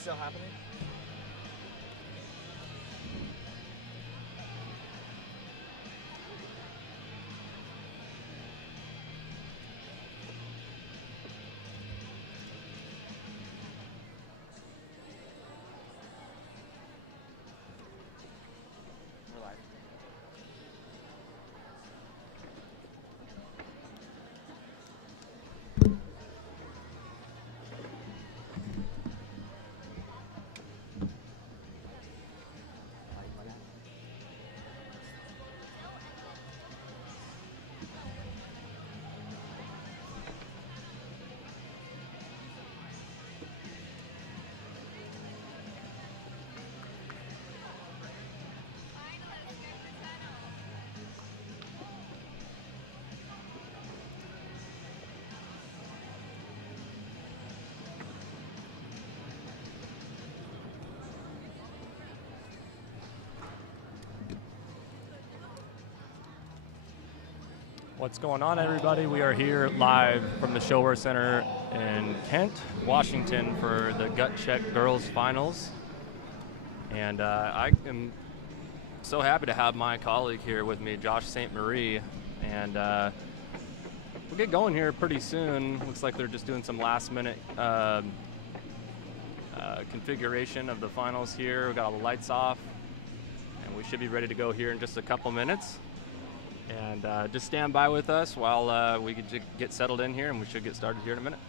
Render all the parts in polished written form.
still happening? We're live. What's going on, everybody? We are here live from the Showare Center in Kent, Washington for the Gut Check Girls Finals. And I am so happy to have my colleague here with me, Josh St. Marie. And we'll get going here pretty soon. Looks like they're just doing some last minute configuration of the finals here. We've got all the lights off, and we should be ready to go here in just a couple minutes. And just stand by with us while we get settled in here, and we should get started here in a minute.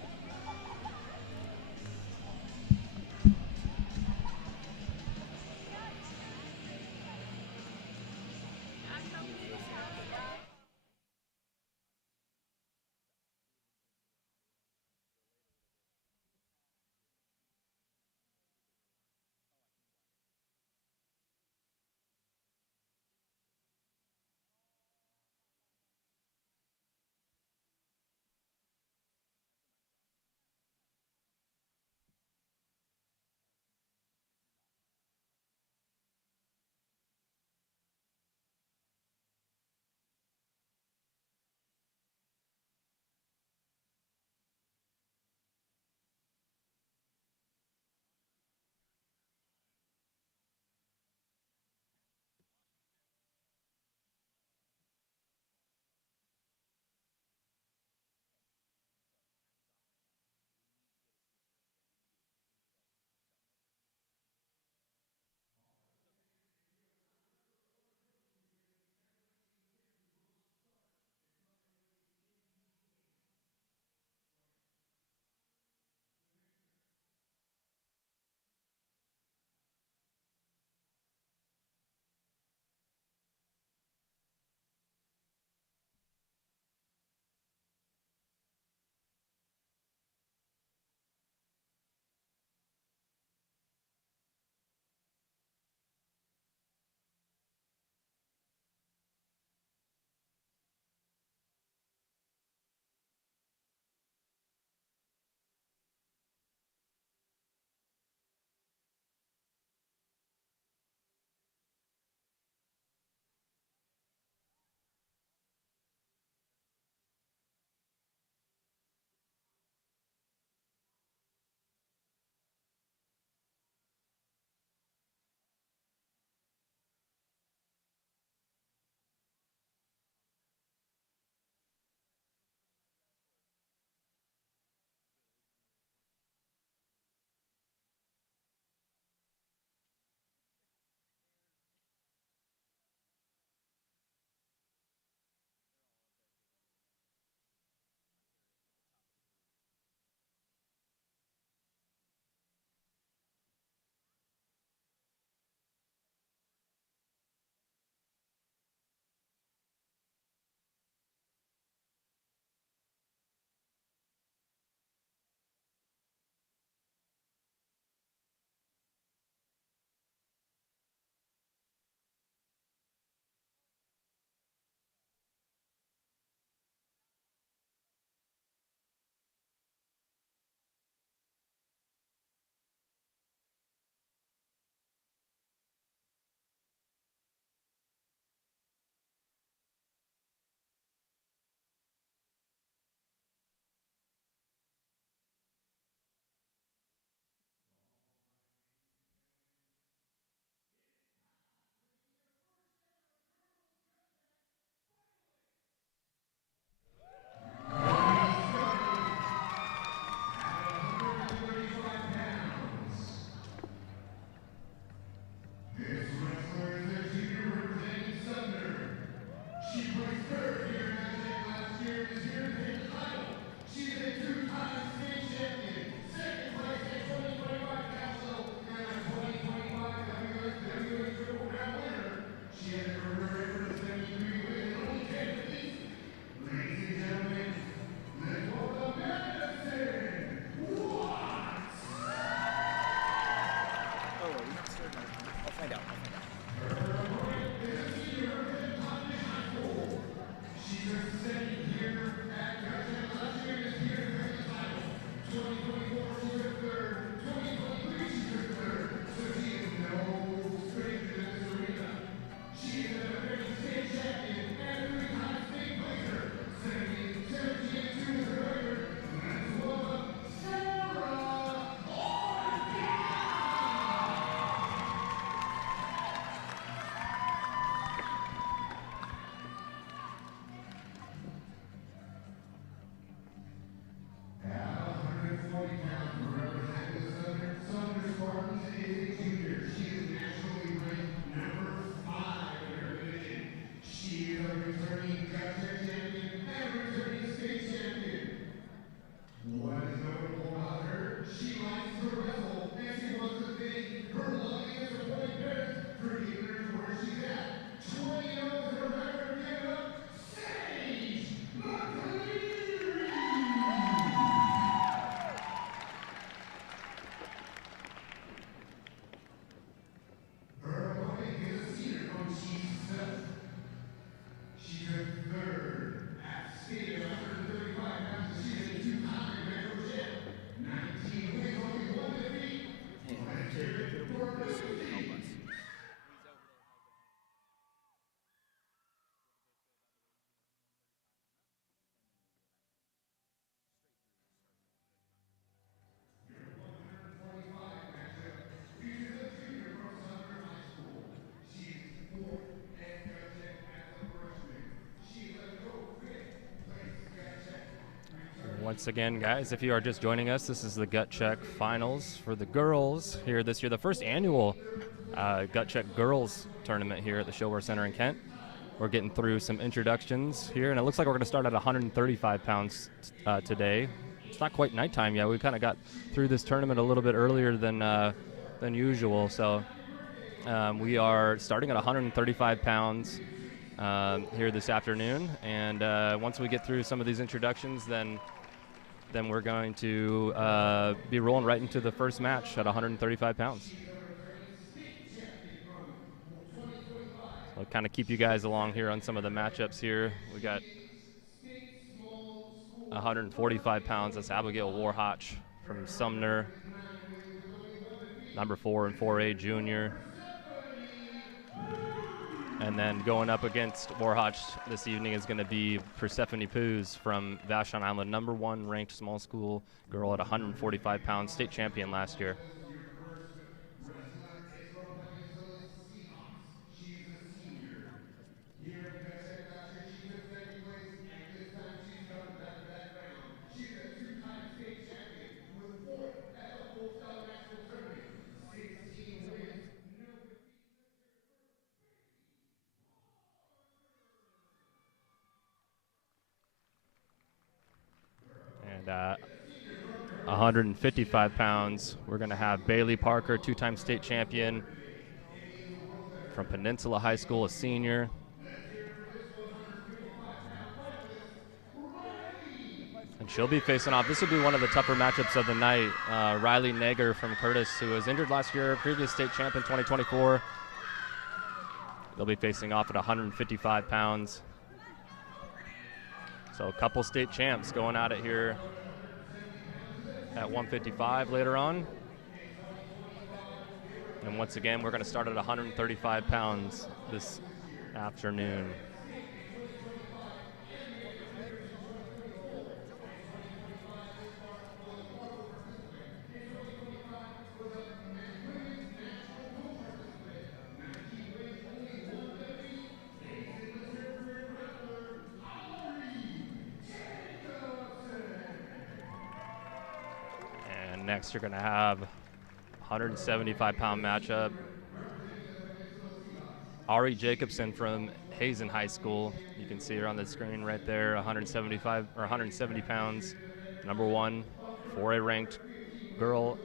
Once again, guys, if you are just joining us, this is the Gut Check Finals for the girls here this year, the first annual Gut Check Girls Tournament here at the Showare Center in Kent. We're getting through some introductions here, and it looks like we're going to start at 135 pounds today. It's not quite nighttime yet. We kind of got through this tournament a little bit earlier than usual, so we are starting at 135 pounds here this afternoon, and once we get through some of these introductions, then we're going to be rolling right into the first match at 135 pounds. So I'll kind of keep you guys along here on some of the matchups here. We got 145 pounds. That's Abigail Warhotch from Sumner, number 4 in 4A junior. And then going up against Warhotch this evening is going to be Persephone Poos from Vashon Island, number 1 ranked small school girl at 145 pounds, state champion last year. And 155 pounds, we're going to have Bailey Parker, 2-time state champion from Peninsula High School, a senior. And she'll be facing off. This will be one of the tougher matchups of the night. Riley Nager from Curtis, who was injured last year, previous state champ in 2024. They'll be facing off at 155 pounds. So a couple state champs going at it here at 155 later on. And once again, we're going to start at 135 pounds this afternoon. Next, you're going to have 175-pound matchup. Ari Jacobson from Hazen High School. You can see her on the screen right there, 175 or 170 pounds, number 1 4A ranked girl.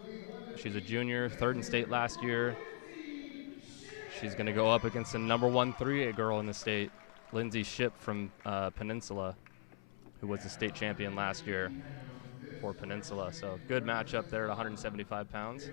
She's a junior, 3rd in state last year. She's going to go up against the number 1 3A girl in the state, Lindsay Ship from Peninsula, who was the state champion last year for Peninsula. So good matchup there at 175 pounds.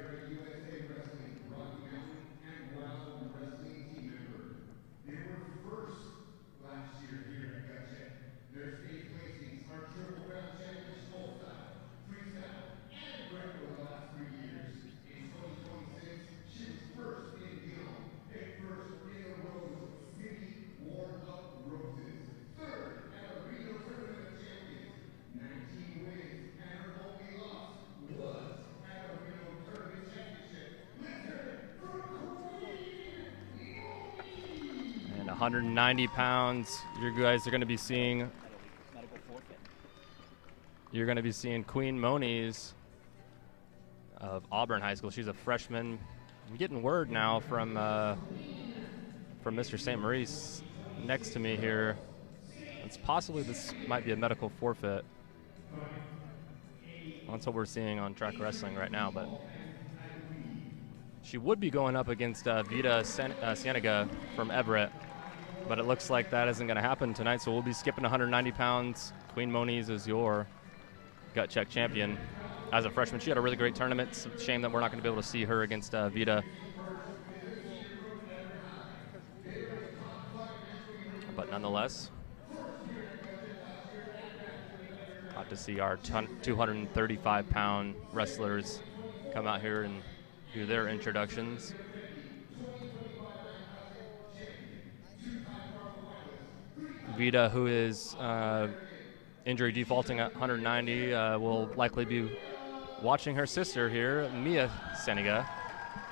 And 190 pounds, you guys are going to be seeing. You're going to be seeing Queen Moniz of Auburn High School. She's a freshman. I'm getting word now from Mr. St. Maurice next to me here. It's possibly this might be a medical forfeit. That's what we're seeing on track wrestling right now, but she would be going up against Vita Cienega from Everett, but it looks like that isn't going to happen tonight, so we'll be skipping 190 pounds. Queen Moniz is your gut check champion. As a freshman, she had a really great tournament. It's a shame that we're not going to be able to see her against Vita. But nonetheless, got to see our 235-pound wrestlers come out here and do their introductions. Vita, who is injury defaulting at 190, will likely be watching her sister here, Mia Cienega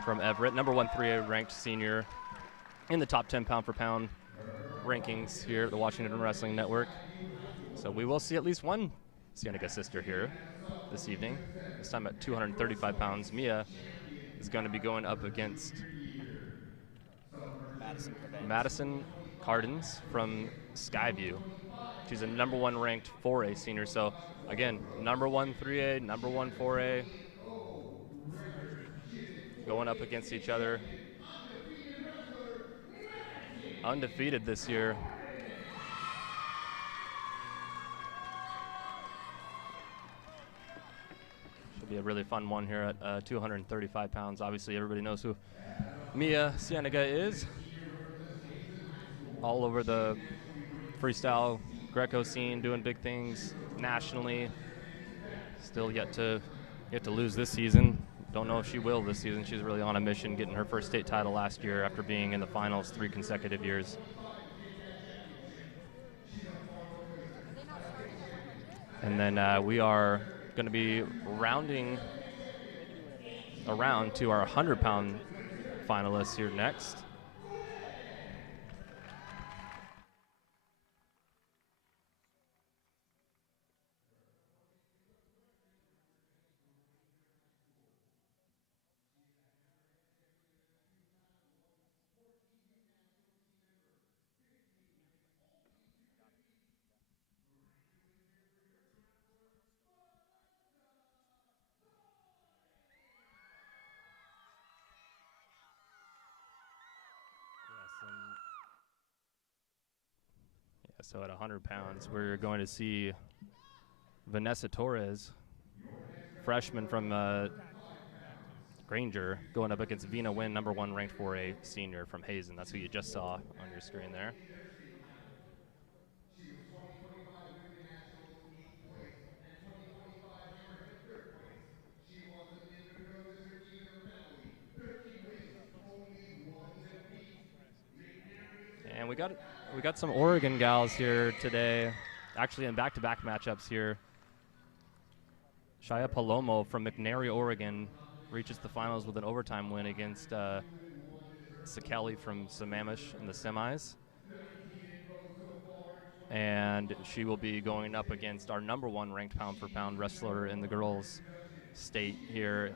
from Everett, number 1 3A ranked senior in the top 10 pound-for-pound rankings here at the Washington Wrestling Network. So we will see at least one Cienega's sister here this evening. This time at 235 pounds, Mia is going to be going up against Madison Cardins from Skyview. She's a number 1 ranked 4A senior. So again, number 1 3A, number 1 4A going up against each other. Undefeated this year. Should be a really fun one here at 235 pounds. Obviously, everybody knows who Mia Cienega is. All over the freestyle Greco scene, doing big things nationally. Still yet to lose this season. Don't know if she will this season. She's really on a mission, getting her first state title last year after being in the finals 3 consecutive years. And then we are going to be rounding around to our 100-pound finalists here next. So at 100 pounds, we're going to see Vanessa Torres, freshman from Granger, going up against Vina Nguyen, number 1 ranked 4A senior from Hazen. That's who you just saw on your screen there. And we got some Oregon gals here today, actually in back-to-back matchups here. Shia Palomo from McNary, Oregon, reaches the finals with an overtime win against Sakeli from Sammamish in the semis. And she will be going up against our number 1 ranked pound-for-pound wrestler in the girls' state here,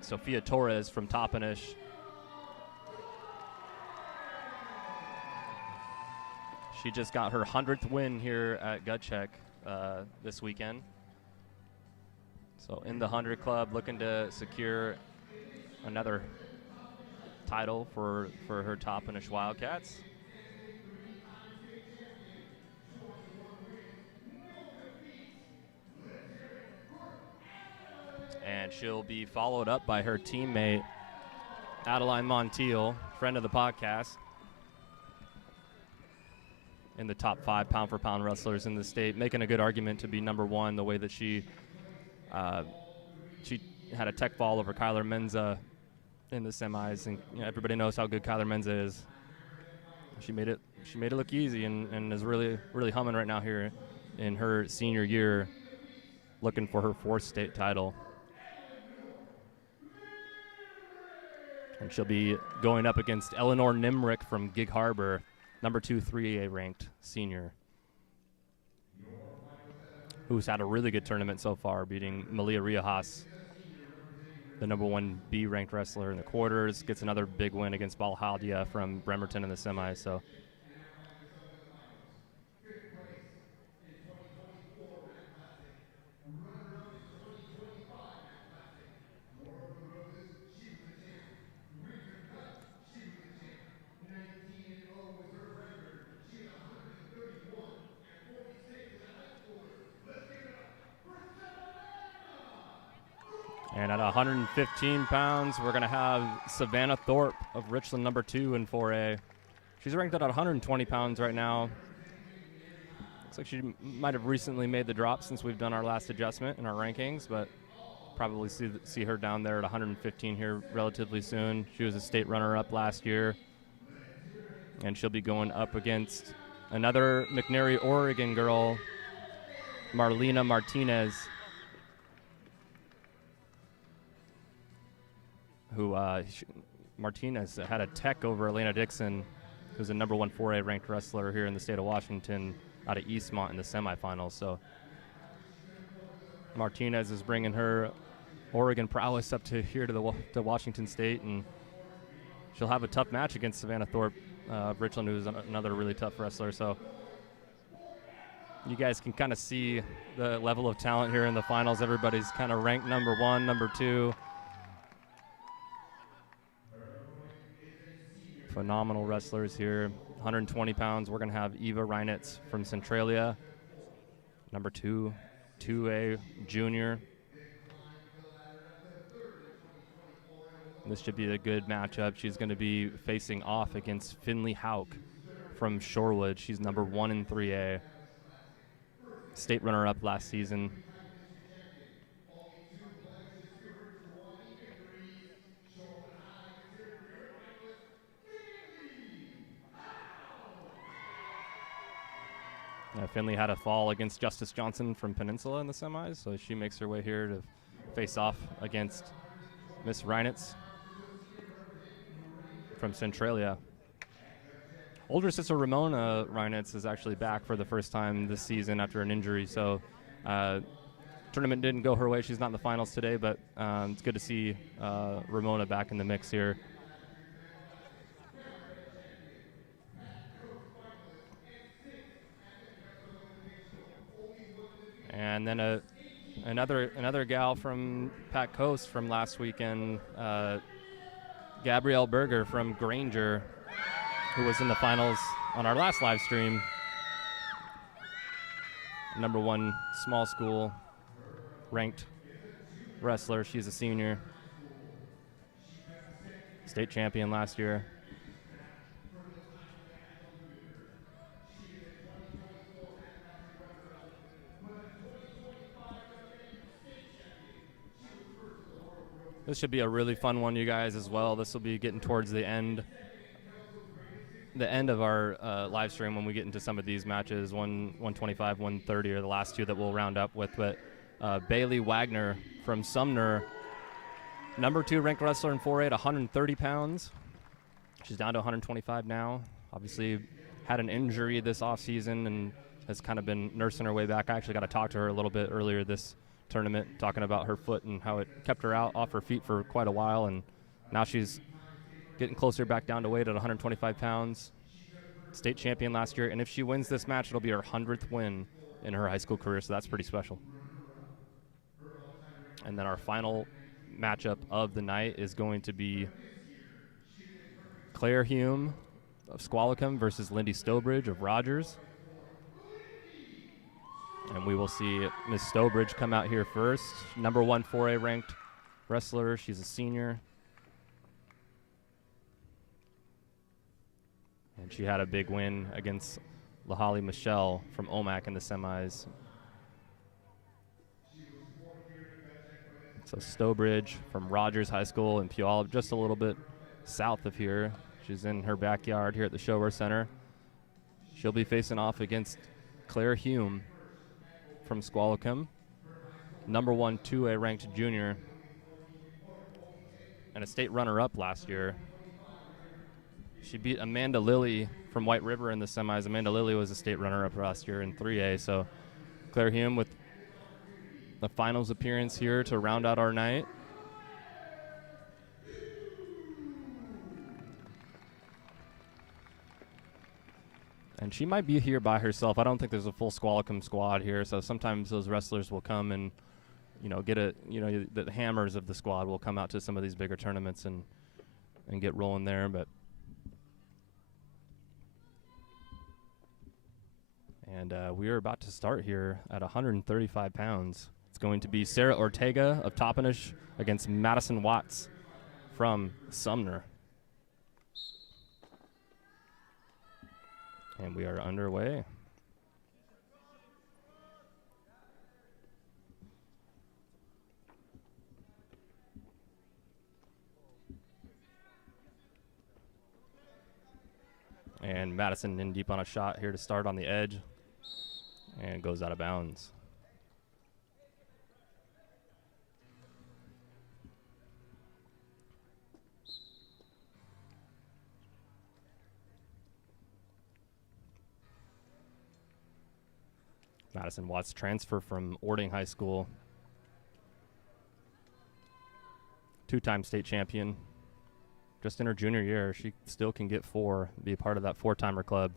Sophia Torres from Toppenish. She just got her 100th win here at Gut Check this weekend. So in the 100 club, looking to secure another title for her Toppenish Wildcats. And she'll be followed up by her teammate, Adeline Montiel, friend of the podcast, in the top 5 pound-for-pound wrestlers in the state, making a good argument to be number 1 the way that she had a tech fall over Kyler Menza in the semis, and everybody knows how good Kyler Menza is. She made it look easy, and is really humming right now here in her senior year, looking for her 4th state title. And she'll be going up against Eleanor Nimrick from Gig Harbor, number 2 3A ranked senior, who's had a really good tournament so far, beating Malia Riojas, the number 1 B ranked wrestler in the quarters. Gets another big win against Balhadia from Bremerton in the semis. So and at 115 pounds, we're going to have Savannah Thorpe of Richland, number 2 in 4A. She's ranked at 120 pounds right now. Looks like she might have recently made the drop since we've done our last adjustment in our rankings, but probably see her down there at 115 here relatively soon. She was a state runner-up last year, and she'll be going up against another McNary, Oregon girl, Marlena Martinez, who Martinez had a tech over Elena Dixon, who's a number 1 4A ranked wrestler here in the state of Washington, out of Eastmont in the semifinals. So Martinez is bringing her Oregon prowess up to here to Washington State, and she'll have a tough match against Savannah Thorpe of Richland, who's another really tough wrestler. So you guys can kind of see the level of talent here in the finals. Everybody's kind of ranked number 1, number 2. Phenomenal wrestlers here. 120 pounds, we're going to have Eva Reinitz from Centralia, number 2, 2A junior. This should be a good matchup. She's going to be facing off against Finley Hauk from Shorewood. She's number 1 in 3A. State runner-up last season. Finley had a fall against Justice Johnson from Peninsula in the semis, so she makes her way here to face off against Miss Reinitz from Centralia. Older sister Ramona Reinitz is actually back for the first time this season after an injury, so tournament didn't go her way. She's not in the finals today, but it's good to see Ramona back in the mix here. And then another gal from Pat Coast from last weekend, Gabrielle Berger from Granger, who was in the finals on our last live stream. Number 1 small school ranked wrestler. She's a senior. State champion last year. This should be a really fun one, you guys, as well. This will be getting towards the end of our live stream when we get into some of these matches. 125, 130 are the last two that we'll round up with. But Bailey Wagner from Sumner, number 2 ranked wrestler in 4A at 130 pounds. She's down to 125 now. Obviously had an injury this offseason and has kind of been nursing her way back. I actually got to talk to her a little bit earlier this tournament, talking about her foot and how it kept her out off her feet for quite a while, and now she's getting closer back down to weight at 125 pounds. State champion last year, and if she wins this match, it'll be her 100th win in her high school career, so that's pretty special. And then our final matchup of the night is going to be Claire Hume of Squalicum versus Lindy Stowbridge of Rogers. And we will see Miss Stowbridge come out here first. Number 1 4A ranked wrestler. She's a senior. And she had a big win against Lahali Michelle from OMAC in the semis. So Stowbridge from Rogers High School in Puyallup, just a little bit south of here. She's in her backyard here at the Showare Center. She'll be facing off against Claire Hume from Squalicum, number 1 2A ranked junior and a state runner-up last year. She beat Amanda Lilly from White River in the semis. Amanda Lilly was a state runner-up last year in 3A, so Claire Hume with the finals appearance here to round out our night. And she might be here by herself. I don't think there's a full Squalicum squad here, so sometimes those wrestlers will come and, the hammers of the squad will come out to some of these bigger tournaments and get rolling there. And we are about to start here at 135 pounds. It's going to be Sarah Ortega of Toppenish against Madison Watts from Sumner. And we are underway. And Madison in deep on a shot here to start on the edge. And goes out of bounds. Madison Watts transfer from Ording High School two-time state champion. Just in her junior year, she still can get 4, be a part of that 4-timer club.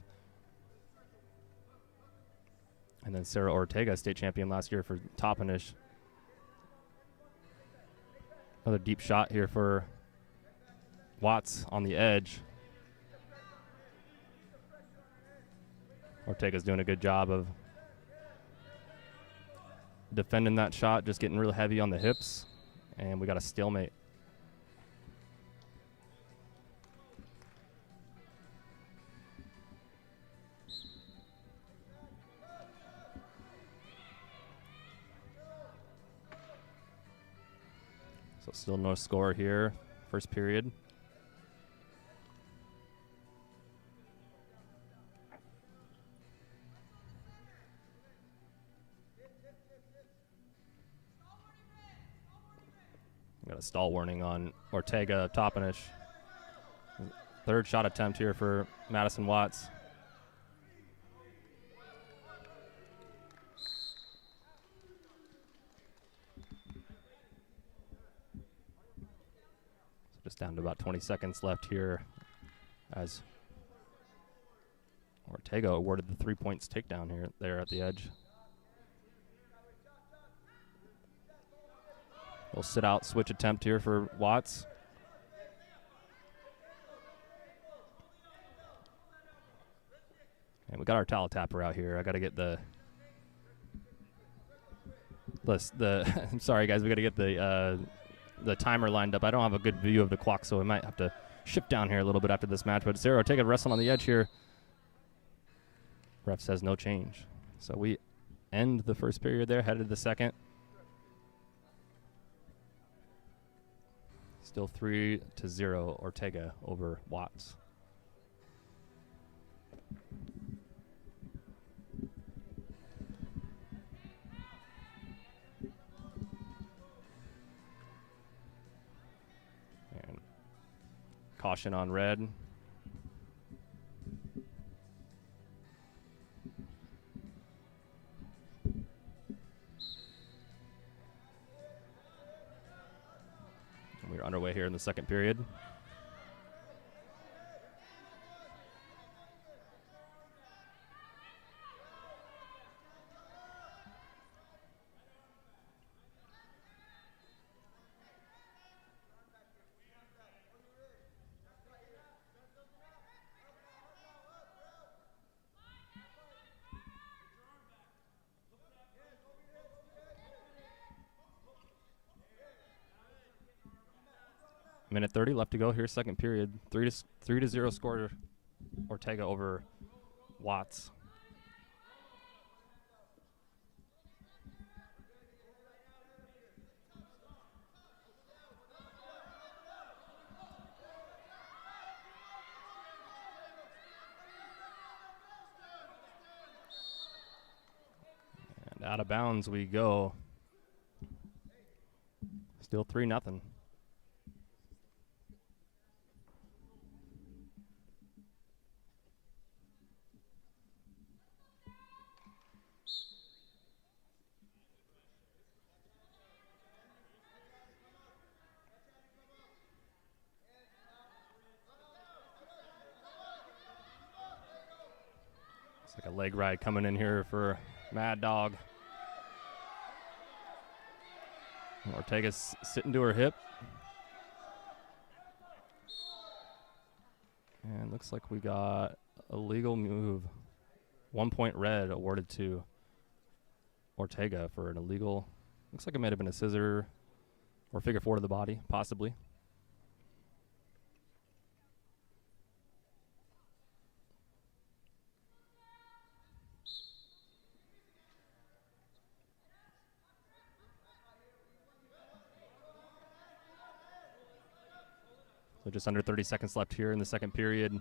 And then Sarah Ortega, state champion last year for Toppenish. Another deep shot here for Watts on the edge. Ortega's doing a good job of defending that shot, just getting real heavy on the hips. And we got a stalemate. So still no score here, first period. Got a stall warning on Ortega Toppenish. Third shot attempt here for Madison Watts. Just down to about 20 seconds left here as Ortega awarded the 3 points takedown there at the edge. We'll sit out switch attempt here for Watts. And we got our towel tapper out here. I got to get the I'm sorry guys, we got to get the timer lined up. I don't have a good view of the clock, so I might have to shift down here a little bit after this match. But Sarah Ortega wrestling on the edge here. Ref says no change. So we end the first period there, headed to the second. Still 3-0 Ortega over Watts. And caution on red. We're underway here in the second period. Minute 30 left to go here, second period. 3-0 score, Ortega over Watts. And out of bounds we go. Still 3-0. Like a leg ride coming in here for Mad Dog. Ortega's sitting to her hip. And looks like we got a legal move. 1 point red awarded to Ortega for an illegal. Looks like it might have been a scissor or figure 4 to the body, possibly. So just under 30 seconds left here in the second period.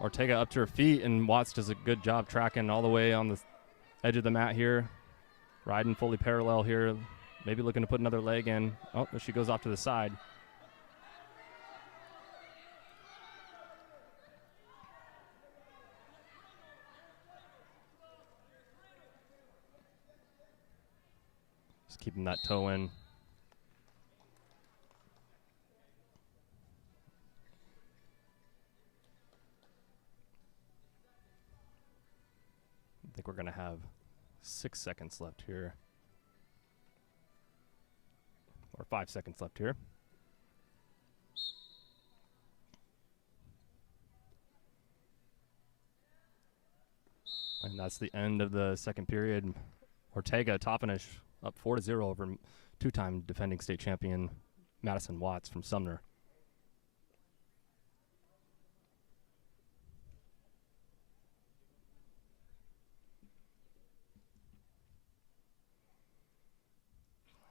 Ortega up to her feet, and Watts does a good job tracking all the way on the edge of the mat here. Riding fully parallel here. Maybe looking to put another leg in. Oh, there she goes off to the side. Just keeping that toe in. I think we're going to have 6 seconds left here. Or 5 seconds left here. And that's the end of the second period. Ortega top finish up 4-0 over two-time defending state champion Madison Watts from Sumner.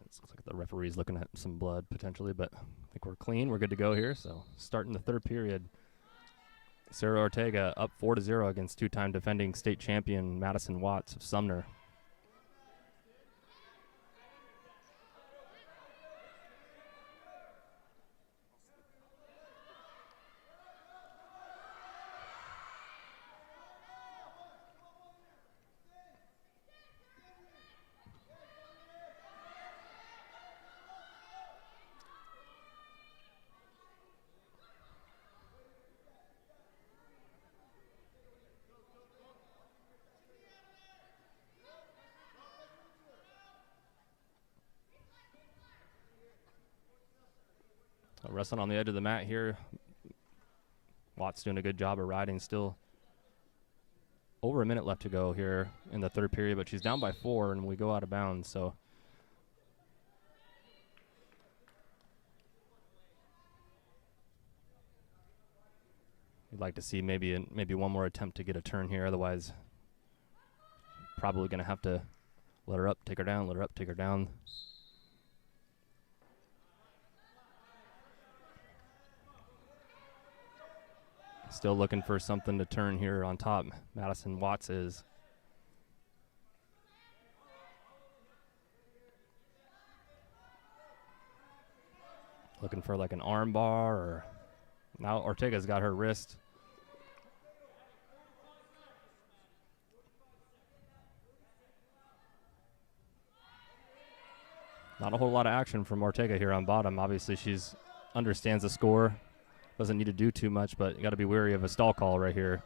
It looks like the referee's looking at some blood potentially, but I think we're clean. We're good to go here. So starting the third period, Sarah Ortega up 4-0 against two-time defending state champion Madison Watts of Sumner. Wrestling on the edge of the mat here. Watts doing a good job of riding. Still over a minute left to go here in the third period, but she's down by 4 and we go out of bounds. So we'd like to see maybe one more attempt to get a turn here. Otherwise, probably going to have to let her up, take her down, let her up, take her down. Still looking for something to turn here on top. Madison Watts is. Looking for like an arm bar, or now Ortega's got her wrist. Not a whole lot of action from Ortega here on bottom. Obviously, she's understands the score. Doesn't need to do too much, but you got to be wary of a stall call right here.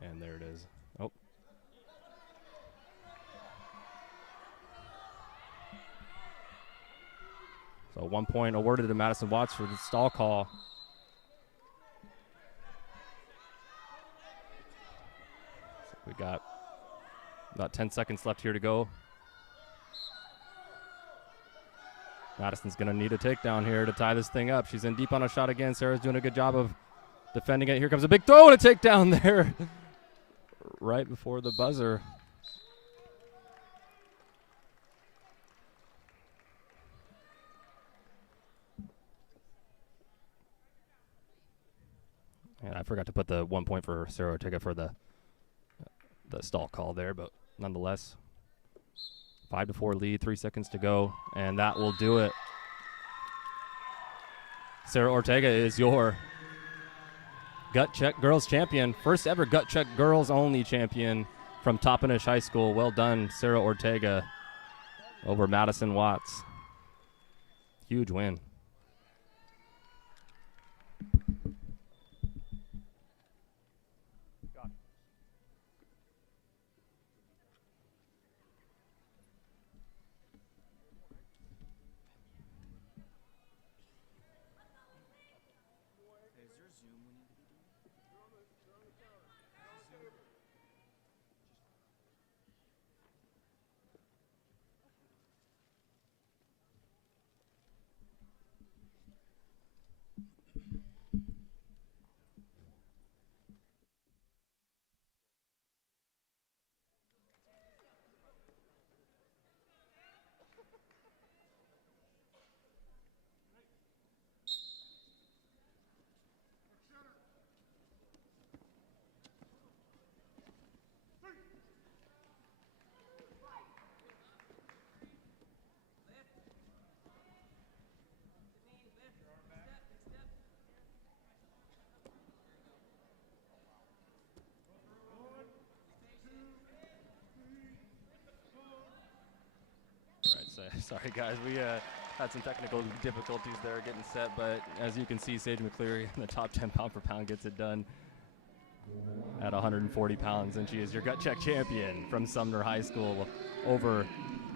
And there it is. Oh. So 1 point awarded to Madison Watts for the stall call. So we got about 10 seconds left here to go. Madison's going to need a takedown here to tie this thing up. She's in deep on a shot again. Sarah's doing a good job of defending it. Here comes a big throw and a takedown there right before the buzzer. And I forgot to put the 1 point for Sarah Ortega for the stall call there, but nonetheless, 5-4 lead, 3 seconds to go, and that will do it. Sarah Ortega is your Gut Check Girls champion, first ever Gut Check Girls only champion from Toppenish High School. Well done, Sarah Ortega over Madison Watts. Huge win. Sorry, guys. We Had some technical difficulties there getting set, but as you can see, Sage McCleary in the top 10 pound for pound gets it done at 140 pounds, and she is your gut check champion from Sumner High School over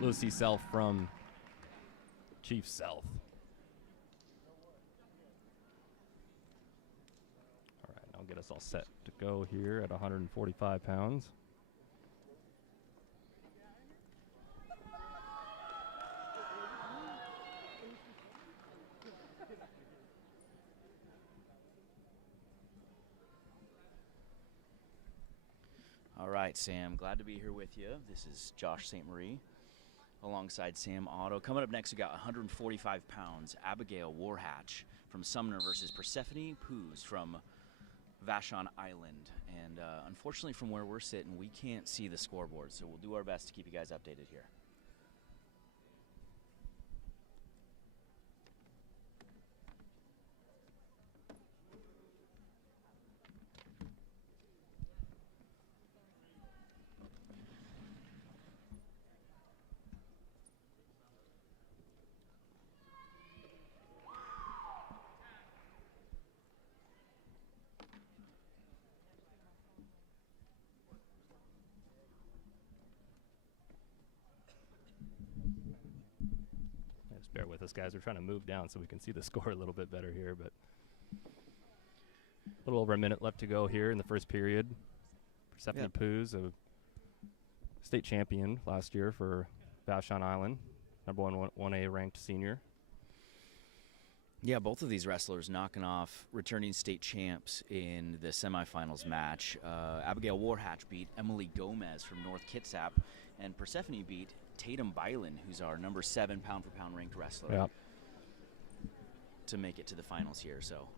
Lucy Self from Chief Self. All right, I'll get us all set to go here at 145 pounds. All right, Sam, glad to be here with you. This is Josh St. Marie alongside Sam Otto. Coming up next, we got 145 pounds, Abigail Warhatch from Sumner versus Persephone Poos from Vashon Island. And unfortunately, from where we're sitting, we can't see the scoreboard, so we'll do our best to keep you guys updated here. Just bear with us, guys. We're trying to move down so we can see the score a little bit better here, but a little over a minute left to go here in the first period. Persephone Poos, a state champion last year for Vashon Island, number 1A ranked senior. Yeah, both of these wrestlers knocking off returning state champs in the semifinals match. Abigail Warhatch beat Emily Gomez from North Kitsap, and Persephone beat Tatum Bylan, who's our number 7 pound-for-pound ranked wrestler, to make it to the finals here. So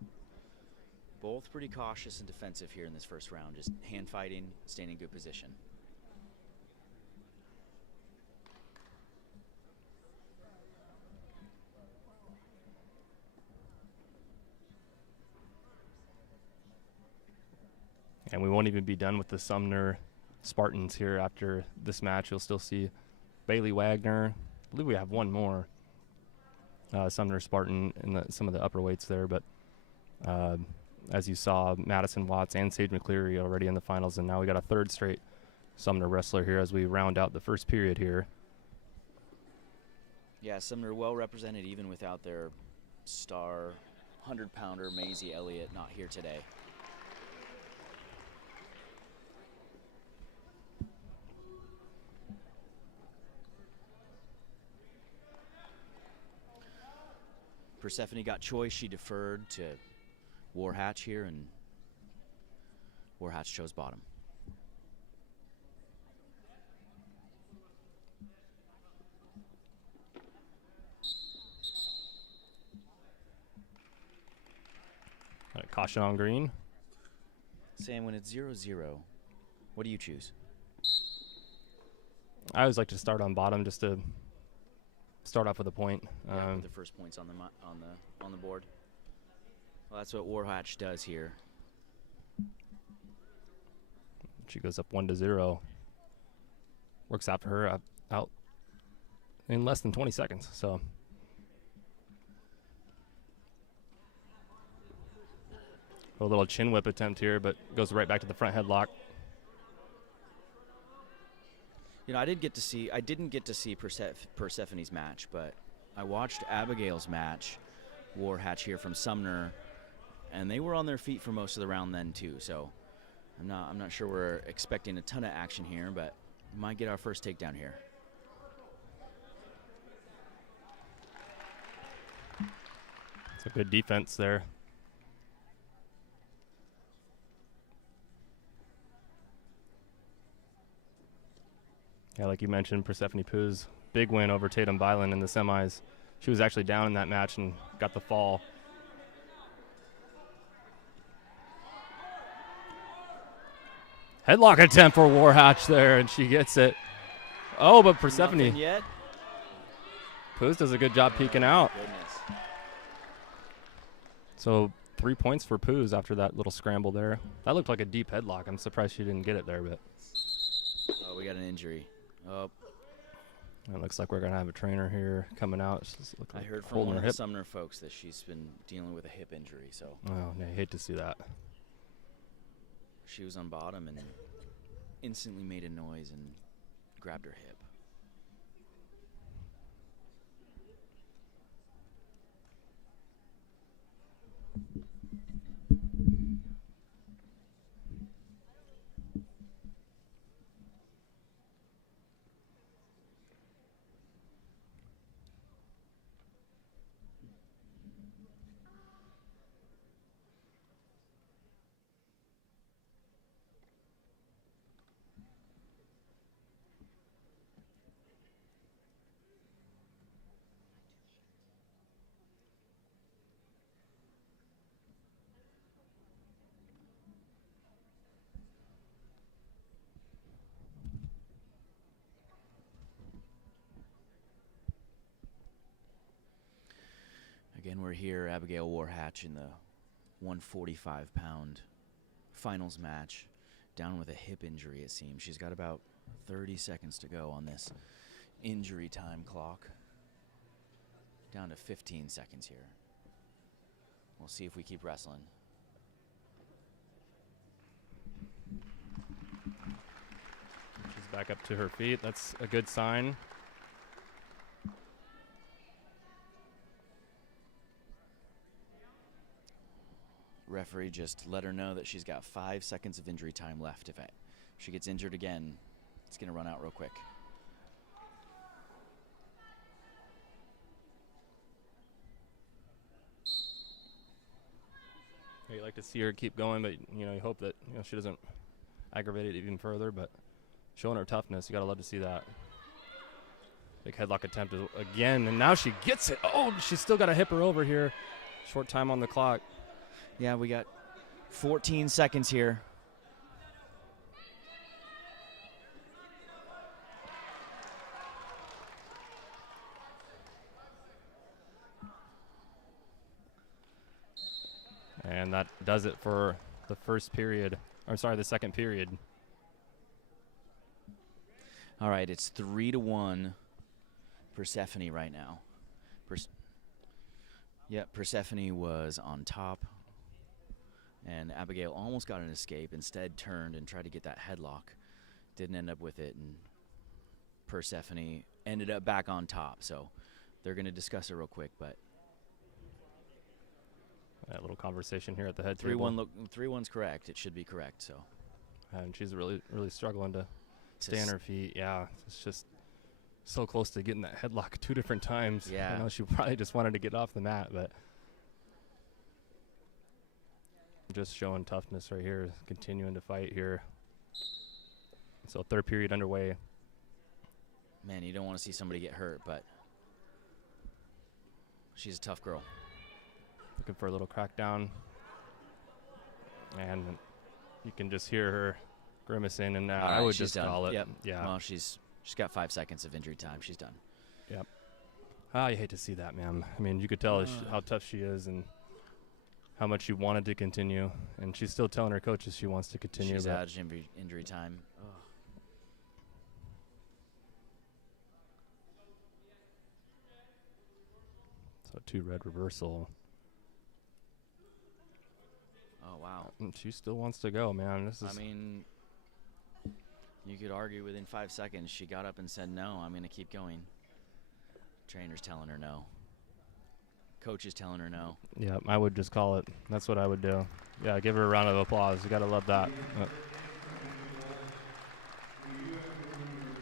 both pretty cautious and defensive here in this first round, just hand fighting, staying in good position. And we won't even be done with the Sumner Spartans here after this match. You'll still see Bailey Wagner. I believe we have one more Sumner Spartan in some of the upper weights there, but as you saw, Madison Watts and Sage McCleary already in the finals, and now we got a third straight Sumner wrestler here as we round out the first period here. Yeah, Sumner well represented even without their star 100-pounder Maisie Elliott not here today. Persephone got choice. She deferred to Warhatch here, and Warhatch chose bottom. Caution on green. Sam, when it's 0-0, what do you choose? I always like to start on bottom just to start off with a point. Yeah, with the first points on the board. Well, that's what Warhatch does here. She goes up 1-0. Works out for her out in less than 20 seconds. So a little chin whip attempt here, but goes right back to the front headlock. You know, I didn't get to see Persephone's match, but I watched Abigail's match, Warhatch here from Sumner, and they were on their feet for most of the round then too. So I'm not sure we're expecting a ton of action here, but we might get our first takedown here. It's a good defense there. Yeah, like you mentioned, Persephone Poos, big win over Tatum Bylan in the semis. She was actually down in that match and got the fall. Headlock attempt for Warhatch there, and she gets it. Oh, but Persephone. Yet. Poos does a good job peeking out. Goodness. So 3 points for Poos after that little scramble there. That looked like a deep headlock. I'm surprised she didn't get it there, but. Oh, we got an injury. Oh. It looks like we're going to have a trainer here coming out. She's I heard from holding one her of the hip. Sumner folks that she's been dealing with a hip injury, so Oh, I hate to see that. she was on bottom and instantly made a noise and grabbed her hip. Again, we're here, Abigail Warhatch in the 145-pound finals match, down with a hip injury, it seems. She's got about 30 seconds to go on this injury time clock. Down to 15 seconds here. We'll see if we keep wrestling. She's back up to her feet. That's a good sign. Referee just let her know that she's got 5 seconds of injury time left. If she gets injured again, it's going to run out real quick. You like to see her keep going, but you hope that she doesn't aggravate it even further. But showing her toughness, you gotta love to see that. Big headlock attempt again, and now she gets it. Oh, she's still got to hip her over here. Short time on the clock. Yeah, we got 14 seconds here. And that does it for the first period. I'm sorry, the second period. All right, it's 3-1 Persephone right now. Persephone was on top, and Abigail almost got an escape. Instead, turned and tried to get that headlock. Didn't end up with it, and Persephone ended up back on top. So they're going to discuss it real quick, but That little conversation here at the head table. 3-1's correct. It should be correct. So, and she's really struggling to stay on her feet. Yeah, it's just so close to getting that headlock 2 different times. Yeah. I know she probably just wanted to get off the mat, but just showing toughness right here, continuing to fight here. So third period underway. Man, you don't want to see somebody get hurt, but she's a tough girl. Looking for a little crackdown. And you can just hear her grimacing, and I would just call it. Yep. Yeah. Well, she's got 5 seconds of injury time. She's done. Yep. You hate to see that, ma'am. I mean, you could tell how tough she is and how much she wanted to continue. And she's still telling her coaches she wants to continue. She's out of injury time. Oh. So 2 red reversal. Oh, wow. And she still wants to go, man. I mean, you could argue within 5 seconds she got up and said, no, I'm going to keep going. Trainer's telling her no. Coach is telling her no. Yeah, I would just call it. That's what I would do. Yeah, give her a round of applause. You got to love that.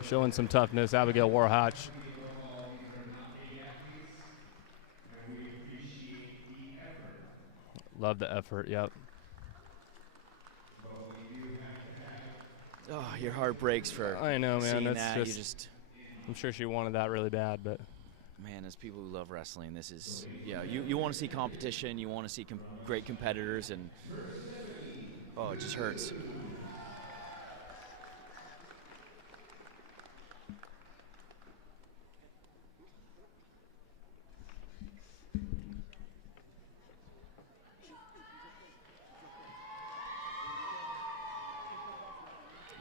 Showing some toughness, Abigail Warhatch. Love the effort, yep. Oh, your heart breaks for I know, man. seeing That's that. just, I'm sure she wanted that really bad, but man, as people who love wrestling, this is, you want to see competition, you want to see great competitors, and oh, it just hurts.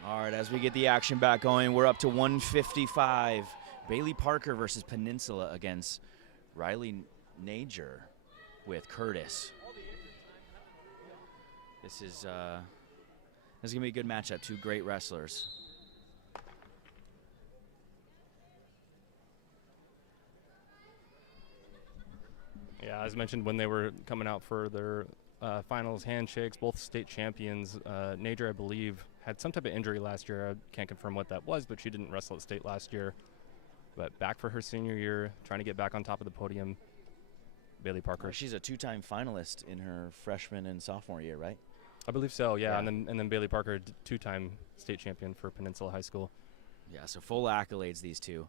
All right, as we get the action back going, we're up to 155 Bailey Parker versus Peninsula against Riley Nager with Curtis. This is going to be a good matchup. Two great wrestlers. Yeah, as mentioned, when they were coming out for their finals handshakes, both state champions. Nader, I believe, had some type of injury last year. I can't confirm what that was, but she didn't wrestle at state last year. But back for her senior year, trying to get back on top of the podium. Bailey Parker. She's a two-time finalist in her freshman and sophomore year, right? I believe so, yeah. And then Bailey Parker, two-time state champion for Peninsula High School. Yeah, so full accolades, these two.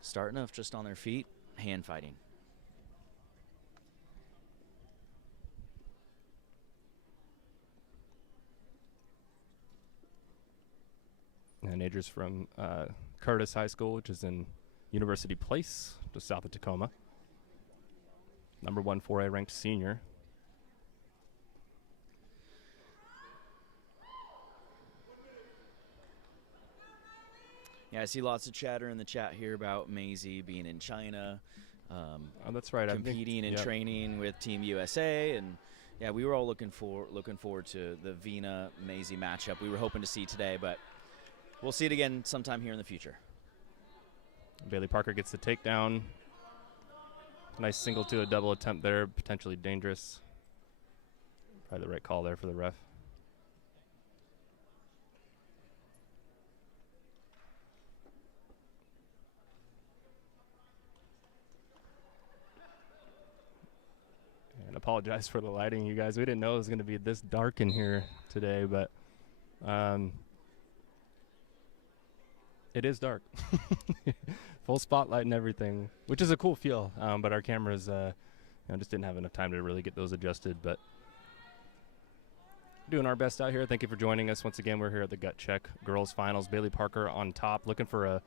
Starting off just on their feet, hand fighting. And Nader's from Curtis High School, which is in University Place, just south of Tacoma. Number 1 4A ranked senior. Yeah, I see lots of chatter in the chat here about Maisie being in China. Oh, that's right. Competing and training with Team USA, and yeah, we were all looking forward to the Vina Maisie matchup. We were hoping to see today, but we'll see it again sometime here in the future. Bailey Parker gets the takedown. Nice single to a double attempt there, potentially dangerous. Probably the right call there for the ref. And apologize for the lighting, you guys. We didn't know it was going to be this dark in here today, but it is dark. Full spotlight and everything, which is a cool feel. But our cameras just didn't have enough time to really get those adjusted. But doing our best out here. Thank you for joining us. Once again, we're here at the Gut Check Girls Finals. Bailey Parker on top, looking for a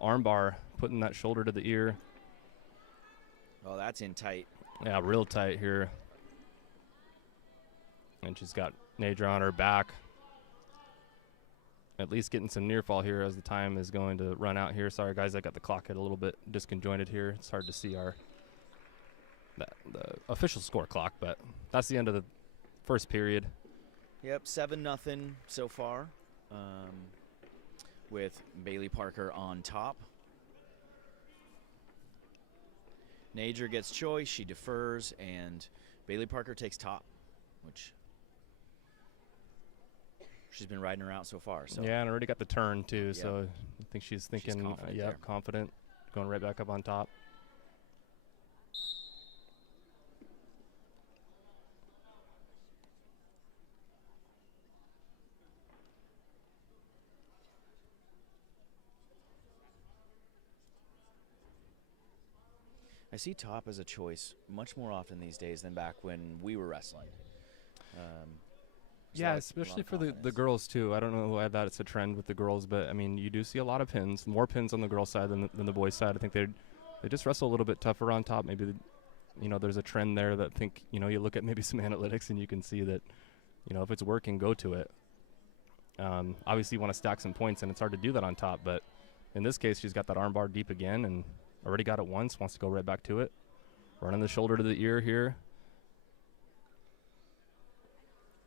arm bar, putting that shoulder to the ear. Oh, that's in tight. Yeah, real tight here. And she's got Nader on her back. At least getting some near fall here as the time is going to run out here. Sorry, guys, I got the clock at a little bit disconjointed here. It's hard to see the official score clock, but that's the end of the first period. Yep, 7-0 so far, with Bailey Parker on top. Nader gets choice, she defers, and Bailey Parker takes top, which she's been riding her out so far. So yeah, and already got the turn too. Yep. So I think she's thinking, confident, going right back up on top. I see top as a choice much more often these days than back when we were wrestling. Yeah, especially for the girls, too. I don't know why that's a trend with the girls, but, I mean, you do see a lot of pins, more pins on the girls' side than the boys' side. I think they just wrestle a little bit tougher on top. Maybe, there's a trend there that you look at maybe some analytics and you can see that, if it's working, go to it. Obviously, you want to stack some points, and it's hard to do that on top, but in this case, she's got that arm bar deep again and already got it once, wants to go right back to it. Running the shoulder to the ear here.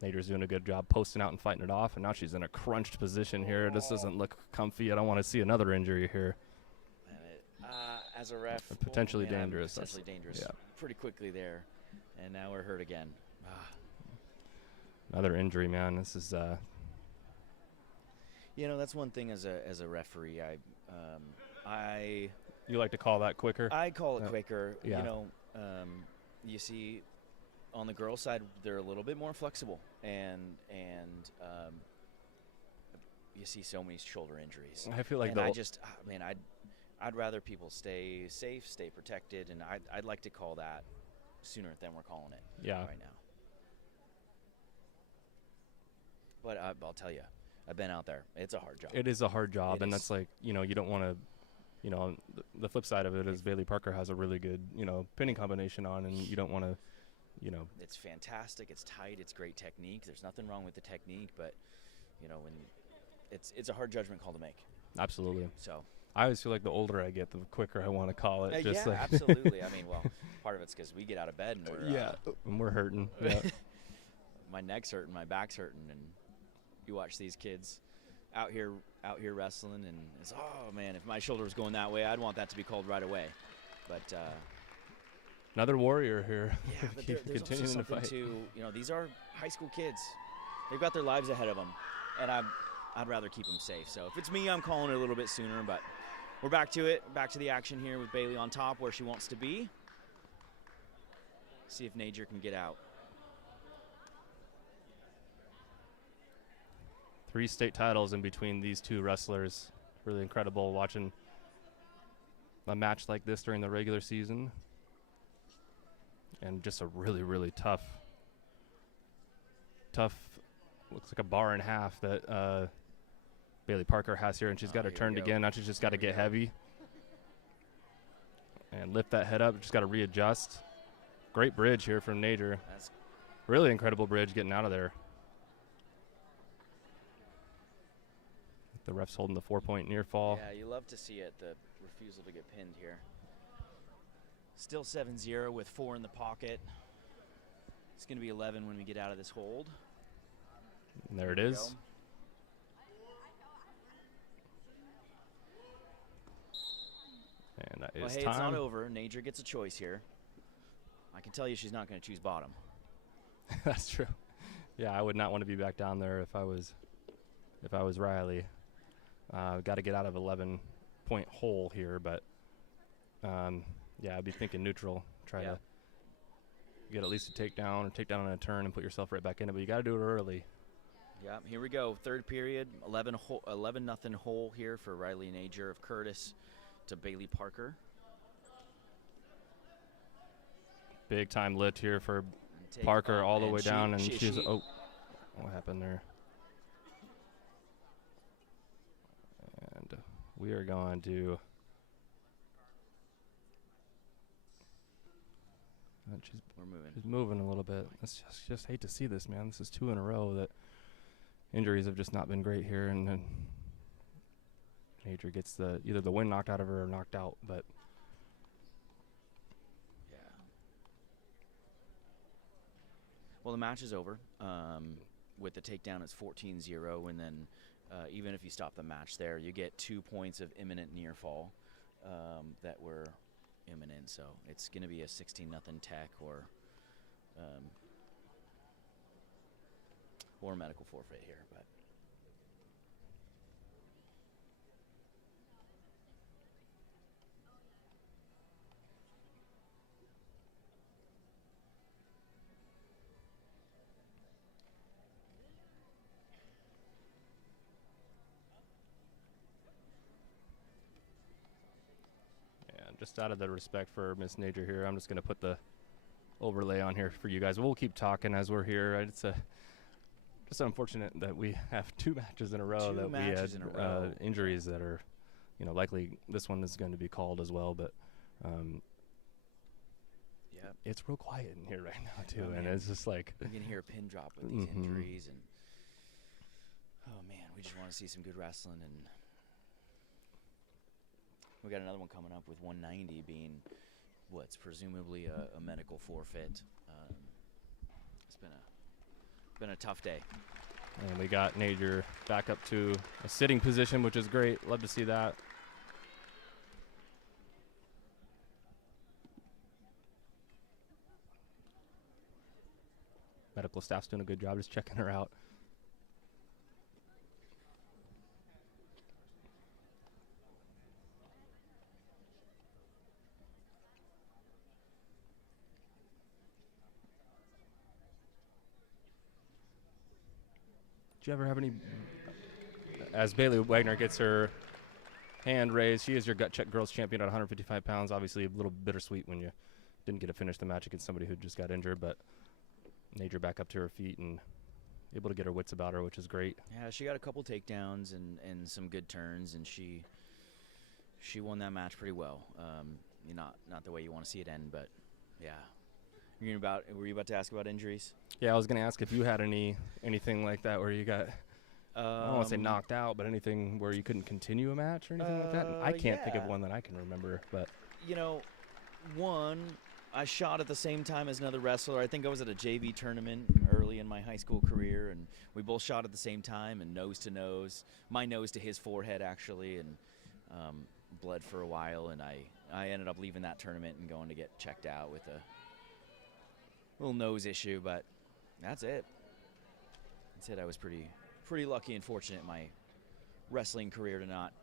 Nader's doing a good job posting out and fighting it off, and now she's in a crunched position here. This doesn't look comfy. I don't want to see another injury here. As a ref, potentially dangerous. Potentially dangerous. Yeah. Pretty quickly there, and now we're hurt again. Another injury, man. This is. That's one thing as a referee. You like to call that quicker? I call it quicker. Yeah. You see, on the girls' side, they're a little bit more flexible, and you see so many shoulder injuries. I feel like I'd rather people stay safe, stay protected, and I'd like to call that sooner than we're calling it right now. But I'll tell you, I've been out there. It's a hard job. It is a hard job, and that's like, you don't want to. The flip side of it is Bailey Parker has a really good, pinning combination on, and you don't want to, It's fantastic. It's tight. It's great technique. There's nothing wrong with the technique, but, when it's a hard judgment call to make. Absolutely. So I always feel like the older I get, the quicker I want to call it. Yeah, like absolutely. I mean, well, part of it's because we get out of bed and we're and we're hurting. Yeah. my neck's hurting, my back's hurting, and you watch these kids out here wrestling, and it's, oh man, if my shoulder was going that way, I'd want that to be called right away. But another warrior here. yeah, but there's also something to, these are high school kids. They've got their lives ahead of them, and I'd rather keep them safe. So if it's me, I'm calling it a little bit sooner, but we're back to it, back to the action here with Bailey on top where she wants to be. See if Najer can get out. 3 state titles in between these two wrestlers. Really incredible watching a match like this during the regular season. And just a really, really tough, looks like a bar and a half that Bailey Parker has here, and she's got her turned again. Now she's just got to get heavy and lift that head up. Just got to readjust. Great bridge here from Najer. That's really incredible bridge getting out of there. The ref's holding the 4-point near fall. Yeah, you love to see it, the refusal to get pinned here. Still 7-0 with 4 in the pocket. It's going to be 11 when we get out of this hold. And there it is. And that is hey, time. It's not over. Najer gets a choice here. I can tell you she's not going to choose bottom. That's true. Yeah, I would not want to be back down there if I was Riley. Got to get out of 11-point hole here, but yeah, I'd be thinking neutral. Try to get at least a takedown or take down on a turn and put yourself right back in it, but you got to do it early. Yeah, here we go. Third period, 11-0 hole here for Riley Najer of Curtis to Bailey Parker. Big time lift here for Parker all the way down, and she's oh, what happened there? And we are going to. She's moving a little bit. It's just hate to see this, man. This is 2 in a row that injuries have just not been great here, and then Najer gets either the wind knocked out of her or knocked out, but. Well, the match is over. With the takedown, it's 14-0, and then even if you stop the match there, you get 2 points of imminent near fall that were imminent. So it's going to be a 16-0 tech or a medical forfeit here. But just out of the respect for Miss Najer here, I'm just going to put the overlay on here for you guys. We'll keep talking as we're here. It's just unfortunate that we have 2 matches in a row that we had injuries that are, likely this one is going to be called as well. But yeah, it's real quiet in here right now too, and it's just like you can hear a pin drop with these injuries, and oh man, we just want to see some good wrestling. And we got another one coming up with 190 being what's presumably a medical forfeit. It's been a tough day. And we got Najer back up to a sitting position, which is great. Love to see that. Medical staff's doing a good job just checking her out. Do you ever have any, as Bailey Wagner gets her hand raised, she is your gut check girls champion at 155 pounds. Obviously a little bittersweet when you didn't get to finish the match against somebody who just got injured, but Najer back up to her feet and able to get her wits about her, which is great. Yeah, she got a couple takedowns and some good turns, and she won that match pretty well. Not the way you want to see it end, but yeah. Were you about to ask about injuries? Yeah, I was going to ask if you had anything like that where you got I don't want to say knocked out, but anything where you couldn't continue a match or anything like that? I can't think of Yeah. one that I can remember, but You know, one, I shot at the same time as another wrestler. I think I was at a JV tournament early in my high school career, and we both shot at the same time and nose to nose. My nose to his forehead, actually, and bled for a while. And I ended up leaving that tournament and going to get checked out with a little nose issue, but that's it. That's it. I was pretty lucky and fortunate in my wrestling career to not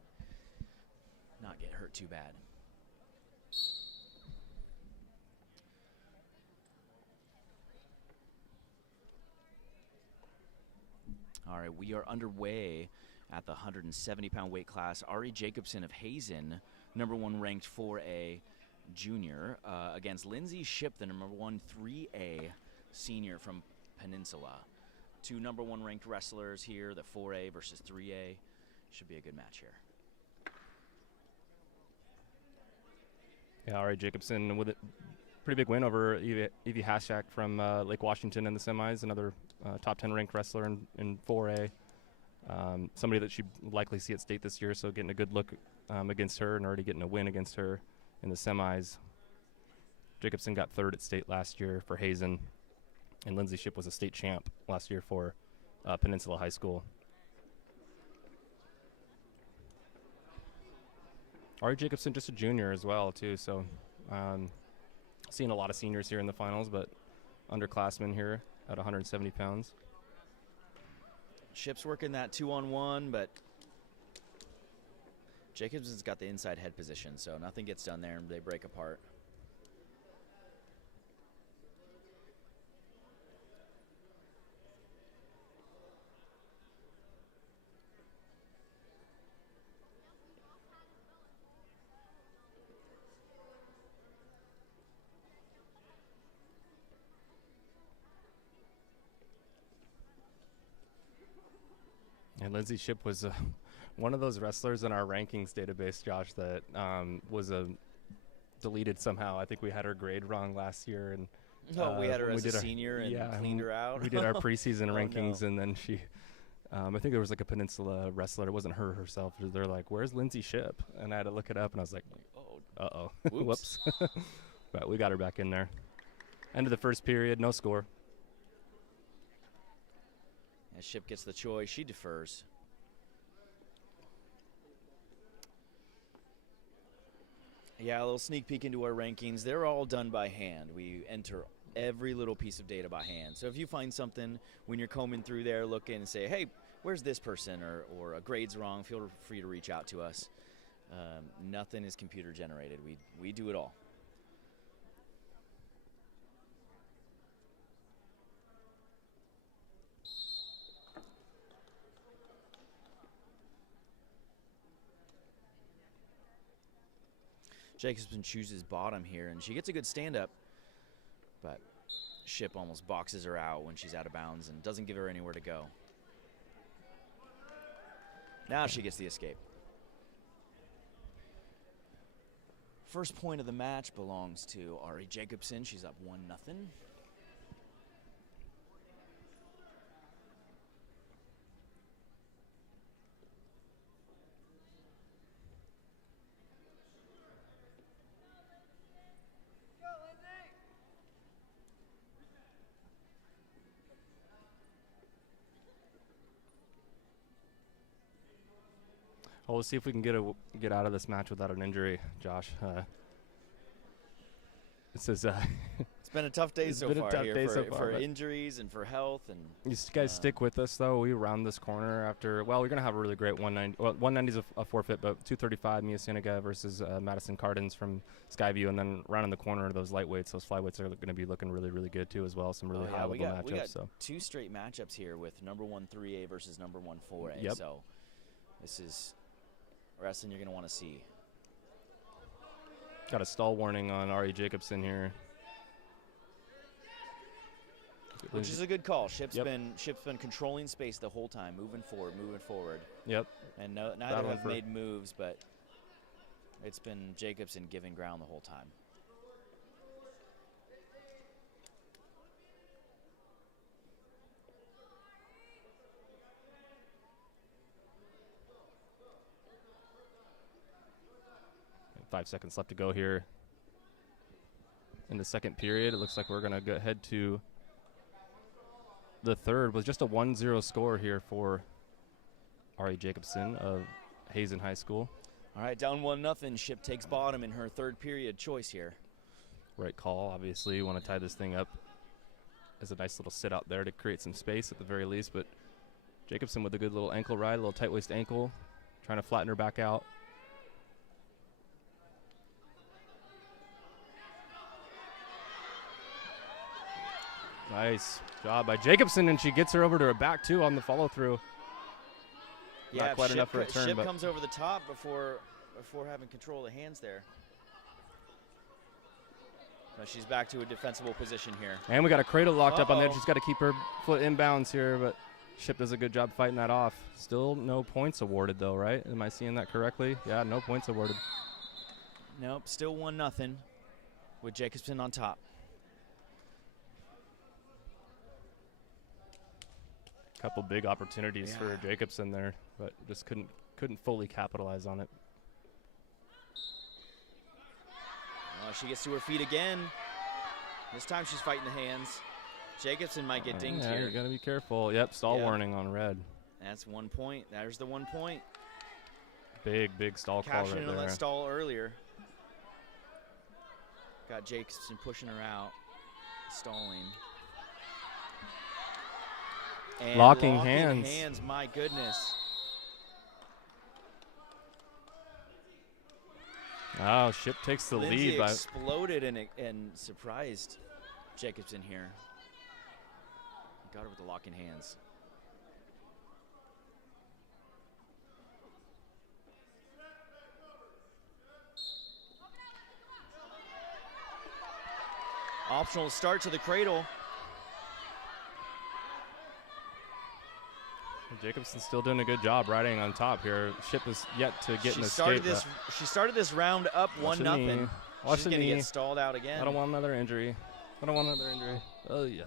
get hurt too bad. All right, we are underway at the 170-pound weight class. Ari Jacobson of Hazen, number 1 ranked 4A junior, against Lindsay Ship, the number 1 3A senior from Peninsula. 2 number 1 ranked wrestlers here, the 4A versus 3A. Should be a good match here. yeah, Ari Jacobson with a pretty big win over Evie Hashak from Lake Washington in the semis, another top 10 ranked wrestler in 4A. Somebody that she'd likely see at state this year, so getting a good look against her and already getting a win against her in the semis. Jacobson got 3rd at state last year for Hazen, and Lindsay Ship was a state champ last year for Peninsula High School. Ari Jacobson just a junior as well, too, so seeing a lot of seniors here in the finals, but underclassmen here at 170 pounds. Ship's working that 2-on-1, but Jacobson's got the inside head position, so nothing gets done there and they break apart. And Lindsay Ship was one of those wrestlers in our rankings database, Josh, that was deleted somehow. I think we had her grade wrong last year, and we had her as a senior and cleaned her out. We did our preseason rankings, no. and then she, I think there was like a Peninsula wrestler. It wasn't her herself. They're like, "Where's Lindsay Ship?" And I had to look it up, and I was like, "Uh-oh, whoops." But we got her back in there. End of the first period, no score. As Ship gets the choice, she defers. Yeah, a little sneak peek into our rankings. They're all done by hand. We enter every little piece of data by hand. So if you find something when you're combing through there, looking and say, hey, where's this person, or a grade's wrong, feel free to reach out to us. Nothing is computer generated. We do it all. Jacobson chooses bottom here, and she gets a good stand-up, but Ship almost boxes her out when she's out of bounds and doesn't give her anywhere to go. Now she gets the escape. First point of the match belongs to Ari Jacobson. She's up 1-0. Well, we'll see if we can get out of this match without an injury, Josh. This is it's been a tough day so far here for injuries and for health. And you guys stick with us, though. We round this corner after, well, we're going to have a really great 190. Well, 190 is a forfeit, but 235, Mia Cienega versus Madison Cardins from Skyview. And then rounding the corner, those lightweights, those flyweights are going to be looking really, really good, too, as well. Some really high-level matchups. We got 2 straight matchups here with number 1 3A versus number 1 4A. Yep. So this is wrestling you're going to want to see. Got a stall warning on Ari Jacobson here. Which is a good call. Ship's been controlling space the whole time, moving forward. Yep. And neither have made moves, but it's been Jacobson giving ground the whole time. 5 seconds left to go here in the second period. It looks like we're going to go ahead to the third with just a 1-0 score here for Ari Jacobson of Hazen High School. All right, down 1-0. Ship takes bottom in her third period choice here. Right call. Obviously, you want to tie this thing up as a nice little sit out there to create some space at the very least. But Jacobson with a good little ankle ride, a little tight waist ankle, trying to flatten her back out. Nice job by Jacobson, and she gets her over to her back too on the follow through. Yeah, not quite enough for a turn. Ship but comes over the top before having control of the hands there. But she's back to a defensible position here. And we got a cradle locked up on there. She's got to keep her foot inbounds here, but Ship does a good job fighting that off. Still no points awarded though, right? Am I seeing that correctly? Yeah, no points awarded. Nope, still 1-0 with Jacobson on top. Couple big opportunities for Jacobson there, but just couldn't fully capitalize on it. She gets to her feet again. This time she's fighting the hands. Jacobson might get dinged here. You gotta be careful. Yep, stall warning on red. That's 1 point. There's the 1 point. Big stall call right there. Cashing in on that stall earlier. Got Jacobson pushing her out, stalling. And locking hands. My goodness. Oh, Ship takes the Lindsay lead. Exploded and surprised Jacobson here. Got her with the locking hands. Optional start to the cradle. Jacobson's still doing a good job riding on top here. Ship is yet to get an escape. She started this round up 1-0. She's going to get stalled out again. I don't want another injury. Oh, yeah.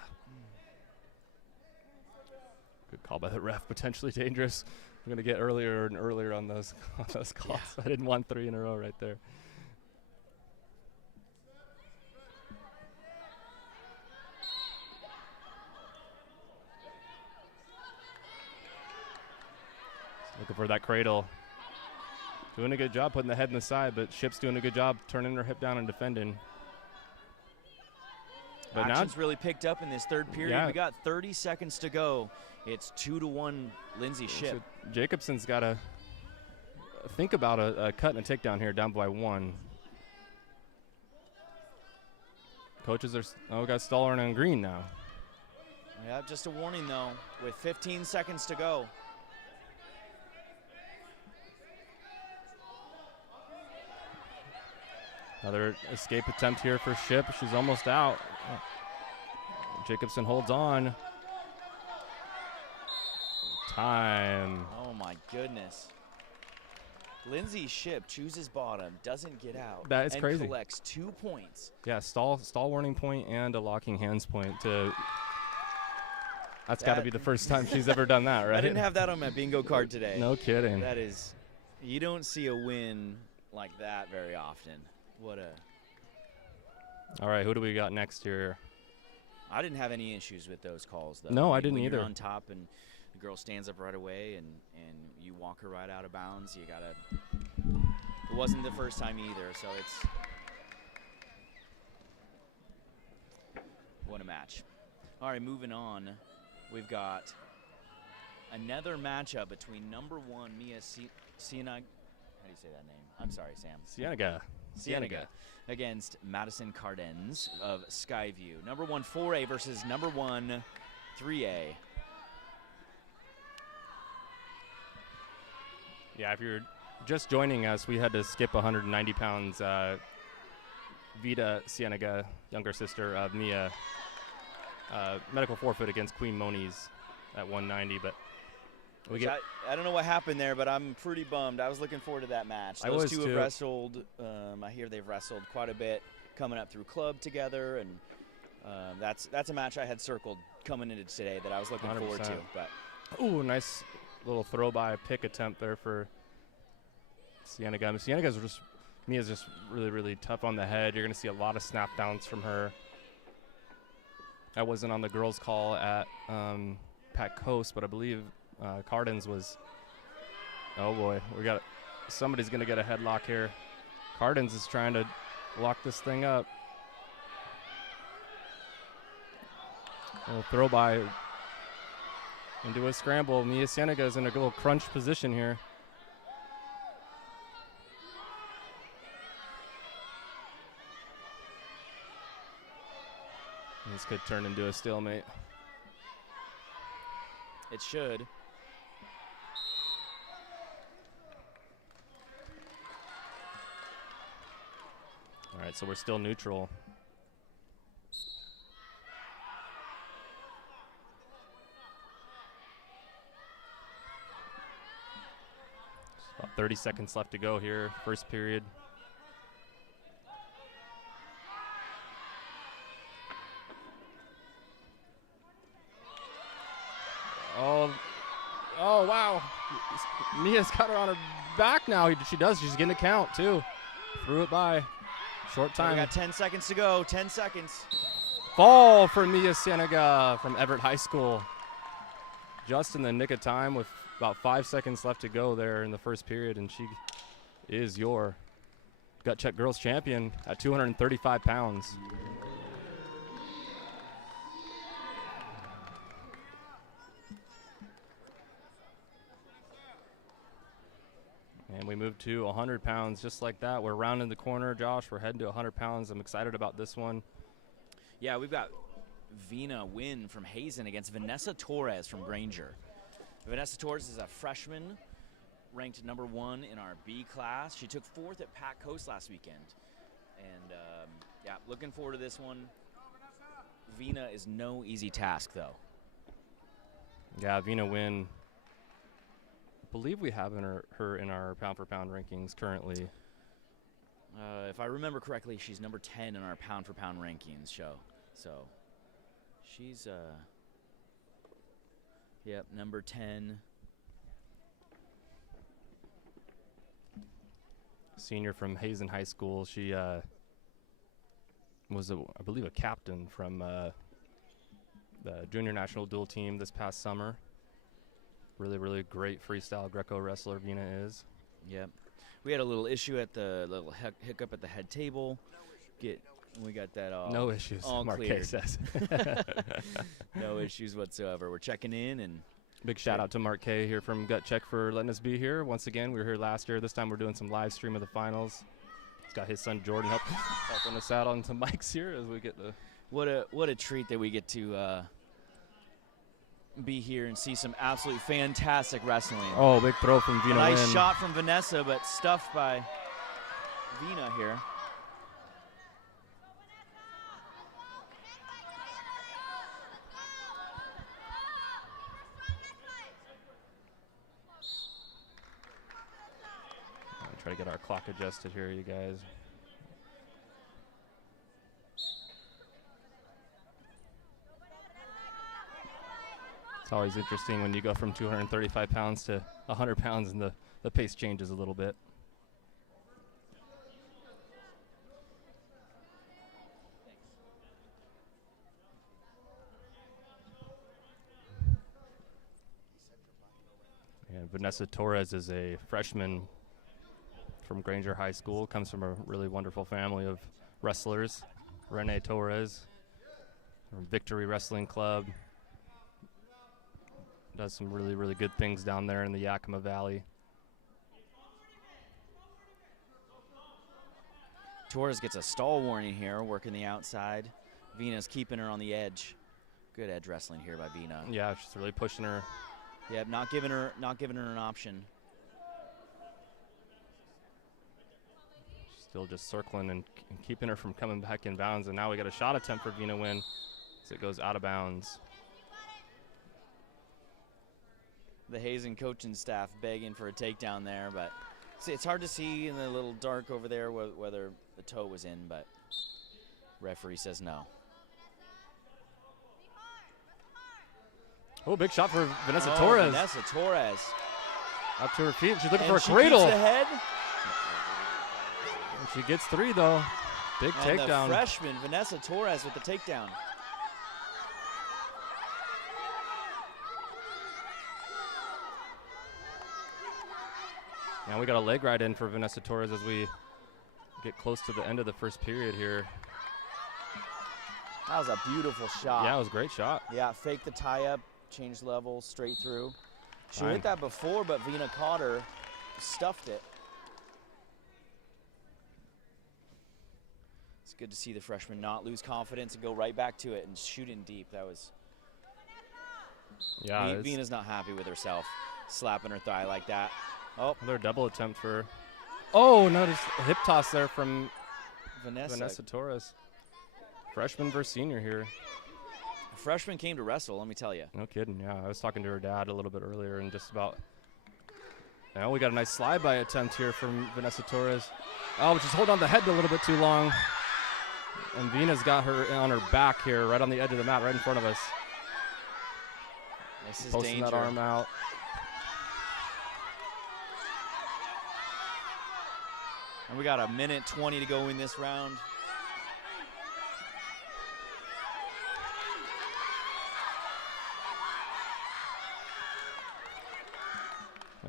Good call by the ref. Potentially dangerous. We're going to get earlier and earlier on those calls. Yeah. I didn't want 3 in a row right there. Looking for that cradle. Doing a good job putting the head in the side, but Ship's doing a good job turning her hip down and defending. But Action's really picked up in this third period. Yeah. We got 30 seconds to go. It's 2-1 Lindsay Ship. So Jacobson's got to think about a cut and a takedown here, down by 1. Coaches are, got Stoller on green now. Yeah, just a warning though, with 15 seconds to go. Another escape attempt here for Ship. She's almost out. Jacobson holds on. Time. Oh my goodness. Lindsay Ship chooses bottom, doesn't get out. That is crazy. And collects 2 points. Yeah, stall warning point and a locking hands point. That's got to be the first time she's ever done that, right? I didn't have that on my bingo card today. No kidding. That is, you don't see a win like that very often. What a. All right, who do we got next here? I didn't have any issues with those calls, though. No, I didn't when either. You're on top and the girl stands up right away and you walk her right out of bounds. You got to. It wasn't the first time either, so it's. What a match. All right, moving on. We've got another matchup between number 1 Mia Cienega. How do you say that name? I'm sorry, Sam. Cienega against Madison Cardens of Skyview. Number 1 4A versus number 1 3A. Yeah, if you're just joining us, we had to skip 190 pounds. Vita Cienega, younger sister of Mia, medical forfeit against Queen Moniz at 190, but I don't know what happened there, but I'm pretty bummed. I was looking forward to that match. Those two have wrestled. I hear they've wrestled quite a bit coming up through club together, and that's a match I had circled coming into today that I was looking 100%. Forward to. But ooh, nice little throw by pick attempt there for Cienega. Cienega's just Mia's just really, really tough on the head. You're going to see a lot of snap downs from her. I wasn't on the girls' call at Pat Coast, but I believe Cardin's was. Oh boy, somebody's going to get a headlock here. Cardin's is trying to lock this thing up. A throw by into a scramble. Mia Cienega's in a little crunch position here. This could turn into a stalemate. It should. All right, so we're still neutral. About 30 seconds left to go here, first period. Oh, wow. Mia's got her on her back now. She does. She's getting a count, too. Threw it by. Short time. We got 10 seconds to go. 10 seconds. Fall for Mia Cienega from Everett High School. Just in the nick of time with about 5 seconds left to go there in the first period, and she is your Gut Check Girls champion at 235 pounds. And we move to 100 pounds just like that. We're rounding the corner, Josh. We're heading to 100 pounds. I'm excited about this one. Yeah, we've got Vina Wynn from Hazen against Vanessa Torres from Granger. Vanessa Torres is a freshman, ranked #1 in our B class. She took 4th at Pat Coast last weekend. And, yeah, looking forward to this one. Vina is no easy task, though. Yeah, Vina Wynn. I believe we have her in our pound-for-pound rankings currently. If I remember correctly, she's number 10 in our pound-for-pound rankings show. So she's, yep, number 10. Senior from Hazen High School. She was, I believe, a captain from the junior national dual team this past summer. Really, really great freestyle Greco wrestler Vina is. Yep. We had a little issue at the little hiccup at the head table. We got that all. No issues, all Marquez says. No issues whatsoever. We're checking in and. Big shout out to Mark K here from Gut Check for letting us be here. Once again, we were here last year. This time we're doing some live stream of the finals. He's got his son Jordan helping us out on some mics here as we get the. What a treat that we get to be here and see some absolutely fantastic wrestling. Oh, big throw from Vina Wynn. Nice shot from Vanessa, but stuffed by Vina here. Try to get our clock adjusted here, you guys. It's always interesting when you go from 235 pounds to 100 pounds and the pace changes a little bit. And Vanessa Torres is a freshman from Granger High School, comes from a really wonderful family of wrestlers. Renee Torres from Victory Wrestling Club. Does some really, really good things down there in the Yakima Valley. Torres gets a stall warning here, working the outside. Vina's keeping her on the edge. Good edge wrestling here by Vina. Yeah, she's really pushing her. Yep, not giving her an option. Still just circling and keeping her from coming back in bounds. And now we got a shot attempt for Vina Wynn as it goes out of bounds. The Hazen coaching staff begging for a takedown there, but see, it's hard to see in the little dark over there whether the toe was in, but referee says no. Oh, big shot for Vanessa Oh, Torres. Vanessa Torres. Up to her feet. She's looking And for a cradle. Keeps the head. She gets 3, though. Big And takedown. the freshman, Vanessa Torres, with the takedown. Now we got a leg right in for Vanessa Torres as we get close to the end of the first period here. That was a beautiful shot. Yeah, it was a great shot. Yeah, fake the tie-up, change level, straight through. She Fine. hit that before, but Vina caught her, stuffed it. It's good to see the freshman not lose confidence and go right back to it and shoot in deep. That was... Yeah. Vina's not happy with herself, slapping her thigh like that. Oh, Another double attempt for... Oh, notice a hip toss there from Vanessa. Torres. Freshman versus senior here. The freshman came to wrestle, let me tell you. No kidding, yeah. I was talking to her dad a little bit earlier and just about... Now we got a nice slide-by attempt here from Vanessa Torres. Oh, just hold on the head a little bit too long. And Vina's got her on her back here, right on the edge of the mat, right in front of us. This is Posting danger. that arm out. And we got a minute 20 to go in this round.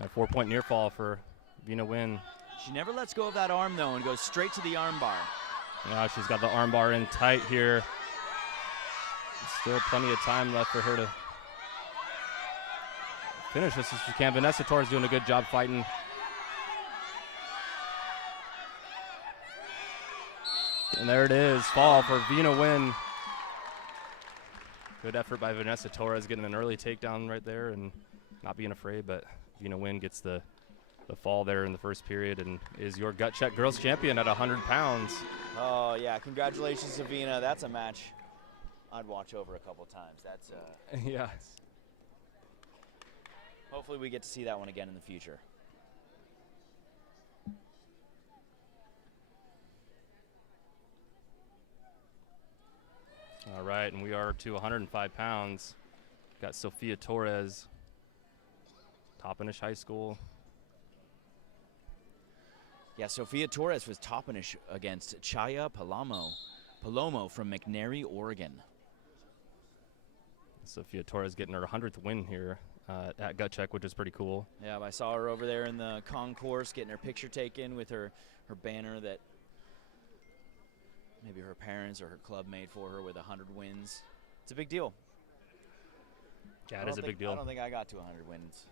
A 4-point near fall for Vina Nguyen. She never lets go of that arm, though, and goes straight to the arm bar. Yeah, she's got the arm bar in tight here. Still plenty of time left for her to finish this as she can. Vanessa Torres doing a good job fighting. And there it is, fall for Vina Nguyen. Good effort by Vanessa Torres, getting an early takedown right there and not being afraid, but Vina Nguyen gets the fall there in the first period and is your gut check girls champion at 100 pounds. Oh, yeah, congratulations to Vina. That's a match I'd watch over a couple times. That's Yeah. hopefully we get to see that one again in the future. All right, and we are to 105 pounds. Got Sophia Torres, Toppenish High School. Yeah, Sophia Torres was Toppenish against Chaya Palomo from McNairy, Oregon. Sophia Torres getting her 100th win here at Gut Check, which is pretty cool. Yeah, I saw her over there in the concourse getting her picture taken with her banner that maybe her parents or her club made for her with 100 wins. It's a big deal. Yeah, it is a big deal. I don't think I got to 100 wins.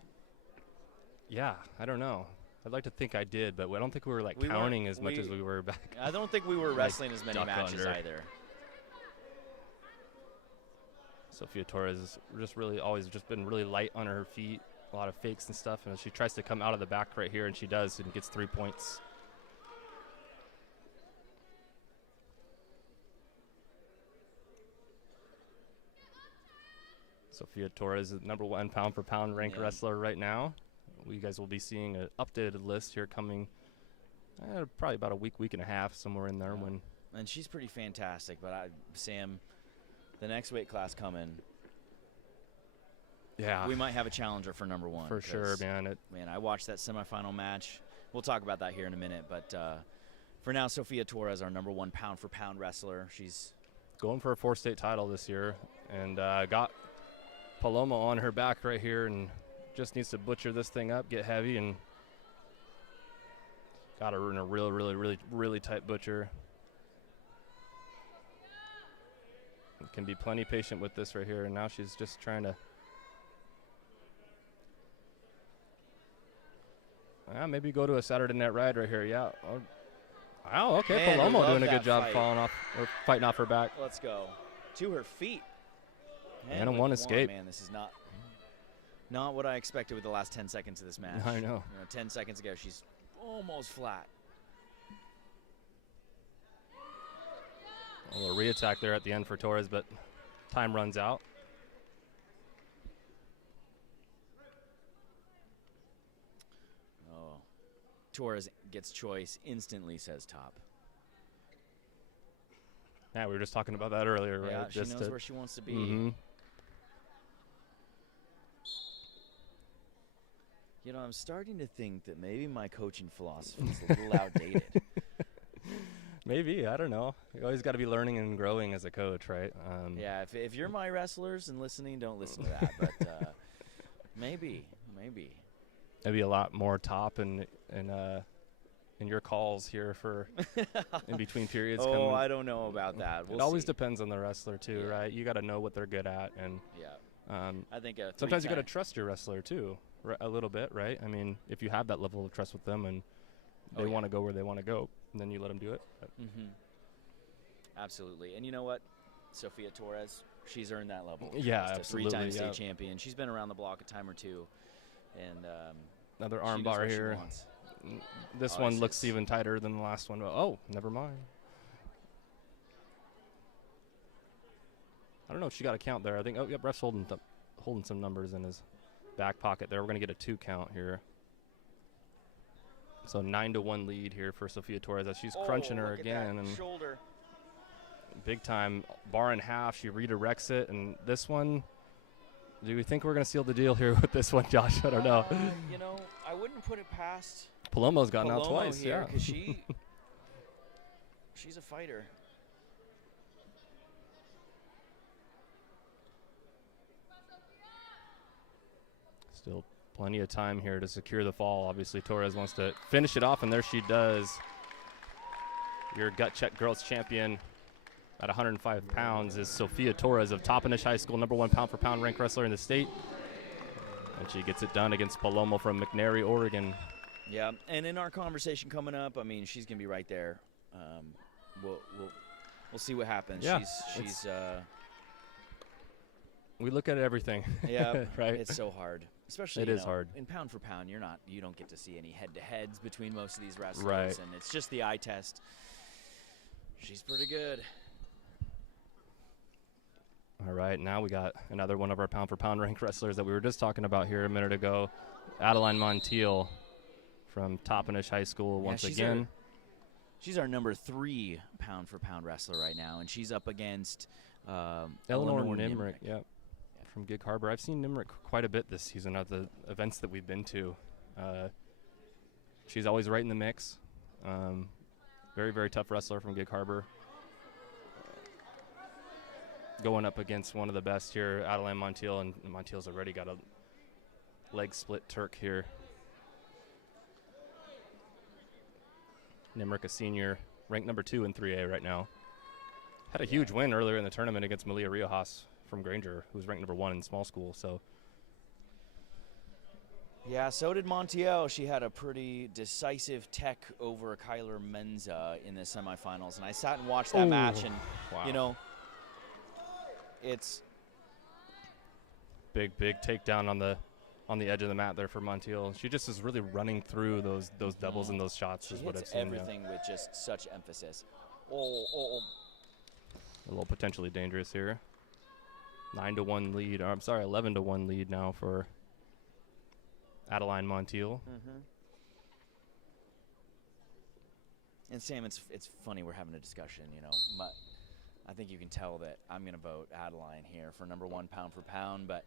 Yeah, I don't know. I'd like to think I did, but I don't think we were counting as much as we were back. I don't think we were wrestling as many duck matches under. either. Sophia Torres has just really always just been really light on her feet, a lot of fakes and stuff, and she tries to come out of the back right here, and she does, and gets 3 points. Sophia Torres is the #1 pound-for-pound ranked wrestler right now. You guys will be seeing an updated list here coming probably about a week and a half, somewhere in there. When And she's pretty fantastic, but Sam, the next weight class coming, yeah, we might have a challenger for #1. for sure, man. Man, I watched that semifinal match. We'll talk about that here in a minute, but for now, Sophia Torres, our #1 pound-for-pound wrestler. She's going for a 4-state title this year, and got Paloma on her back right here, and just needs to butcher this thing up, get heavy, and got her in a really tight butcher. Can be plenty patient with this right here, and now she's just trying to maybe go to a Saturday Night Ride right here. Yeah. Oh, okay. Man, I Paloma love doing a that good job fight. falling off or fighting off her back. Let's go. To her feet. And a with one escape. Man, this is not what I expected with the last 10 seconds of this match. I know. 10 seconds ago, she's almost flat. A little re-attack there at the end for Torres, but time runs out. Oh, Torres gets choice instantly, says Top. Yeah, we were just talking about that earlier, right? Yeah, she Just knows where she wants to be. Mm-hmm. You know, I'm starting to think that maybe my coaching philosophy is a little outdated. Maybe, I don't know. You always got to be learning and growing as a coach, right? Yeah, if you're my wrestlers and listening, don't listen to that. But maybe. Maybe a lot more top in your calls here for in between periods. Oh, I don't know about that. It always depends on the wrestler too, right? You got to know what they're good at, and I think sometimes you got to trust your wrestler too, a little bit, right? I mean, if you have that level of trust with them and they want to go where they want to go, and then you let them do it. Absolutely. And you know what? Sophia Torres, she's earned that level. Yeah, she's absolutely. A three-time state champion. She's been around the block a time or two. And another arm bar here. This one looks even tighter than the last one. Oh, never mind. I don't know if she got a count there. I think, yep, ref's holding some numbers in his back pocket there. We're going to get a 2 count here. So 9-1 lead here for Sophia Torres as she's crunching her again. And shoulder. Big time bar in half. She redirects it. And this one, do we think we're going to seal the deal here with this one, Josh? I don't know. You know, I wouldn't put it past Palomo's gotten out twice. Here, yeah, because she's a fighter. Still plenty of time here to secure the fall. Obviously, Torres wants to finish it off, and there she does. Your gut check girls champion at 105 pounds is Sophia Torres of Toppenish High School, #1 pound-for-pound ranked wrestler in the state. And she gets it done against Palomo from McNary, Oregon. Yeah, and in our conversation coming up, I mean, she's going to be right there. We'll see what happens. Yeah, she's we look at everything. Yeah, right. It's so hard, especially it is hard. In pound for pound. You don't get to see any head-to-heads between most of these wrestlers, right? And it's just the eye test. She's pretty good. All right, now we got another one of our pound for pound ranked wrestlers that we were just talking about here a minute ago, Adeline Montiel from Toppenish High School once again. She's our #3 pound for pound wrestler right now, and she's up against Eleanor Nimrick. Yeah, from Gig Harbor. I've seen Nimrick quite a bit this season at the events that we've been to. She's always right in the mix. Very, very tough wrestler from Gig Harbor. Going up against one of the best here, Adeline Montiel, and Montiel's already got a leg split Turk here. Nimrick, a senior, ranked #2 in 3A right now. Had a huge win earlier in the tournament against Malia Riojas from Granger, who was ranked #1 in small school. So, yeah, so did Montiel. She had a pretty decisive tech over Kyler Menza in the semifinals, and I sat and watched that match, and you know, it's big takedown on the edge of the mat there for Montiel. She just is really running through those doubles and those shots. Is what I've seen. Everything with just such emphasis. A little potentially dangerous here. 9-1 lead. Or, I'm sorry, 11-1 lead now for Adeline Montiel. And Sam, it's funny we're having a discussion. You know, I think you can tell that I'm going to vote Adeline here for #1 pound for pound, but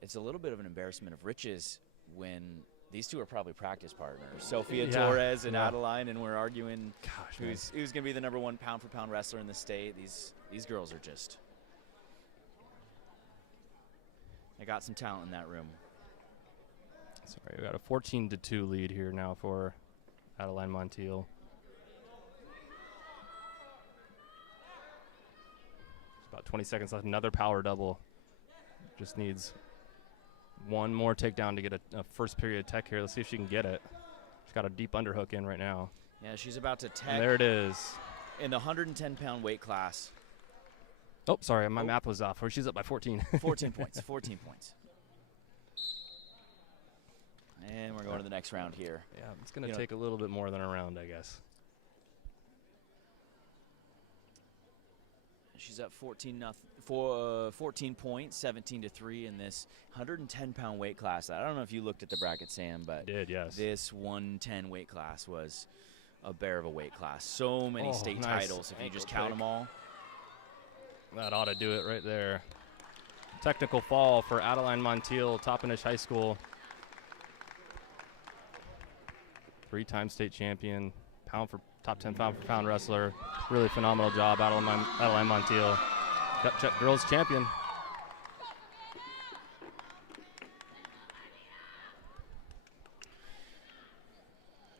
it's a little bit of an embarrassment of riches when these two are probably practice partners, Sophia Torres and Adeline, and we're arguing who's going to be the #1 pound for pound wrestler in the state. These girls are just, they got some talent in that room. Sorry, we got a 14-2 lead here now for Adeline Montiel. About 20 seconds left. Another power double. Just needs one more takedown to get a first period tech here. Let's see if she can get it. She's got a deep underhook in right now. Yeah, she's about to tech. And there it is. In the 110-pound weight class. Oh, sorry, my math was off. She's up by 14. 14 points. 14 points. And we're going to the next round here. Yeah, it's going to take a little bit more than a round, I guess. She's up 14 points, 17-3 in this 110-pound weight class. I don't know if you looked at the bracket, Sam, but I did, yes. This 110 weight class was a bear of a weight class. So many state titles, if you just count them all. That ought to do it right there. Technical fall for Adeline Montiel, Toppenish High School. 3-time state champion, top 10 pound for pound wrestler. Really phenomenal job, Adeline Montiel, gut check girls champion.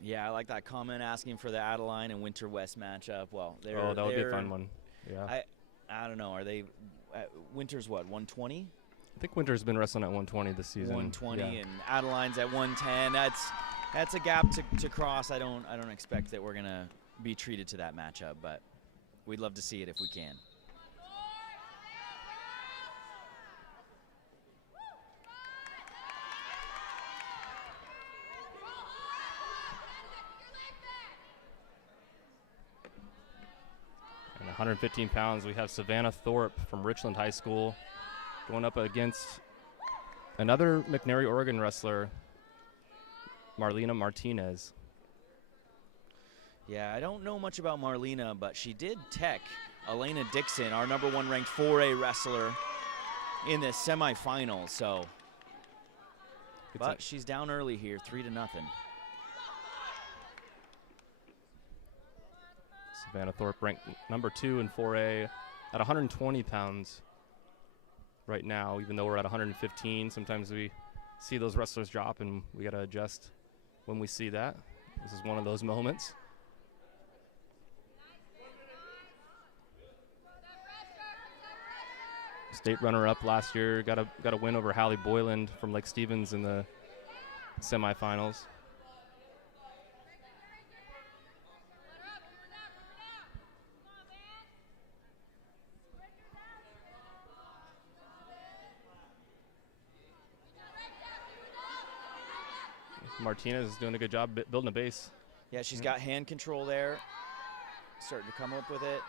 Yeah, I like that comment asking for the Adeline and Winter West matchup. Well, that would be a fun one. Yeah. I don't know. Are they Winter's what, 120? I think Winter's been wrestling at 120 this season. 120 and Adeline's at 110. That's a gap to cross. I don't expect that we're gonna be treated to that matchup, but we'd love to see it if we can. And 115 pounds, we have Savannah Thorpe from Richland High School going up against another McNary, Oregon wrestler, Marlena Martinez. Yeah, I don't know much about Marlena, but she did tech Elena Dixon, our #1 ranked 4A wrestler, in the semifinals. So, but she's down early here, 3-0. Savannah Thorpe ranked #2 in 4A at 120 pounds right now, even though we're at 115. Sometimes we see those wrestlers drop and we got to adjust when we see that. This is one of those moments. State runner-up last year, got a win over Hallie Boyland from Lake Stevens in the semifinals. Martinez is doing a good job building a base. Yeah, she's got hand control there, starting to come up with it.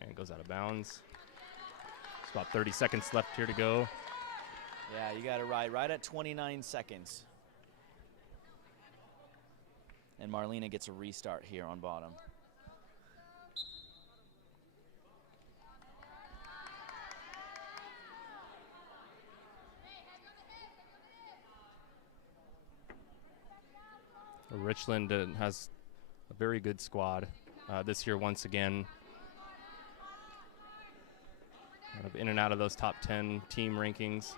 And goes out of bounds. It's about 30 seconds left here to go. Yeah, you got to ride right at 29 seconds. And Marlena gets a restart here on bottom. Richland has a very good squad this year once again. Kind of in and out of those top 10 team rankings.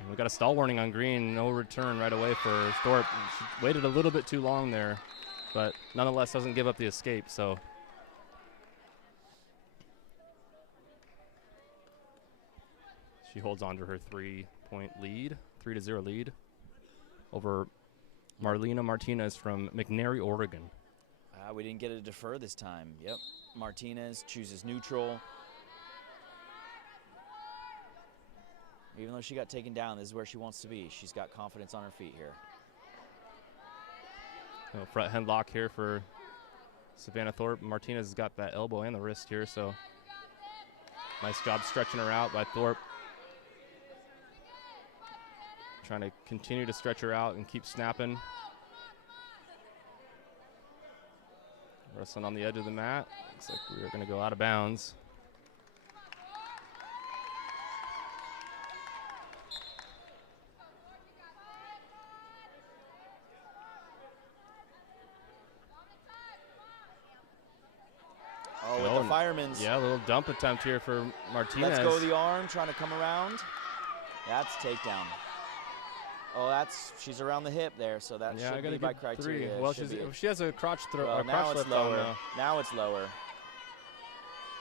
And we got a stall warning on green, no return right away for Thorpe. She waited a little bit too long there, but nonetheless doesn't give up the escape, so. She holds on to her 3-point lead, 3-0 lead over Marlena Martinez from McNary, Oregon. We didn't get a defer this time. Yep, Martinez chooses neutral. Even though she got taken down, this is where she wants to be. She's got confidence on her feet here. Front headlock here for Savannah Thorpe. Martinez has got that elbow and the wrist here, so nice job stretching her out by Thorpe. Trying to continue to stretch her out and keep snapping. Wrestling on the edge of the mat. Looks like we're going to go out of bounds. Oh, with the firemen's. Yeah, a little dump attempt here for Martinez. Let's go the arm, trying to come around. That's takedown. Oh, she's around the hip there, so that should be by criteria. 3. Well, she has a crotch throw. Well, now it's lower. Now it's lower.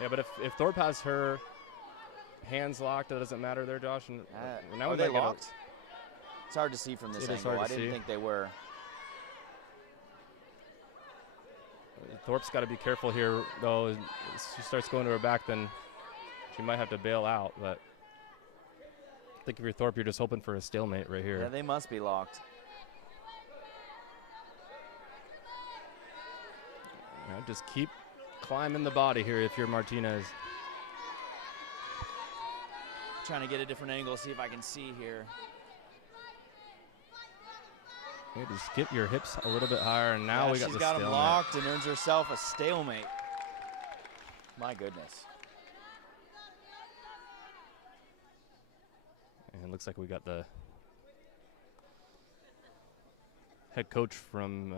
Yeah, but if Thorpe has her hands locked, that doesn't matter there, Josh. And now are they locked? It's hard to see from this angle. I didn't think they were. Thorpe's got to be careful here, though. If she starts going to her back, then she might have to bail out, but I think if you're Thorpe, you're just hoping for a stalemate right here. Yeah, they must be locked. Just keep climbing the body here if you're Martinez. Trying to get a different angle, see if I can see here. Just get your hips a little bit higher, and now we got the stalemate. She's got them locked and earns herself a stalemate. My goodness. And it looks like we got the head coach from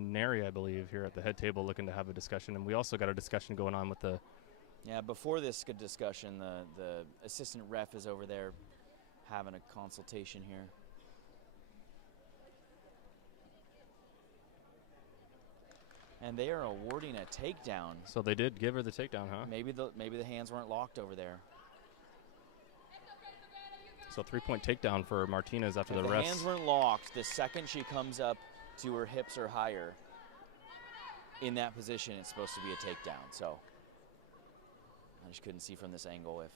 McNary, I believe, here at the head table looking to have a discussion. And we also got a discussion going on with the... Yeah, before this good discussion, the assistant ref is over there having a consultation here. And they are awarding a takedown. So they did give her the takedown, huh? Maybe the hands weren't locked over there. So 3-point takedown for Martinez after If the the rest. hands weren't locked, the second she comes up to her hips or higher, in that position, it's supposed to be a takedown. So I just couldn't see from this angle if.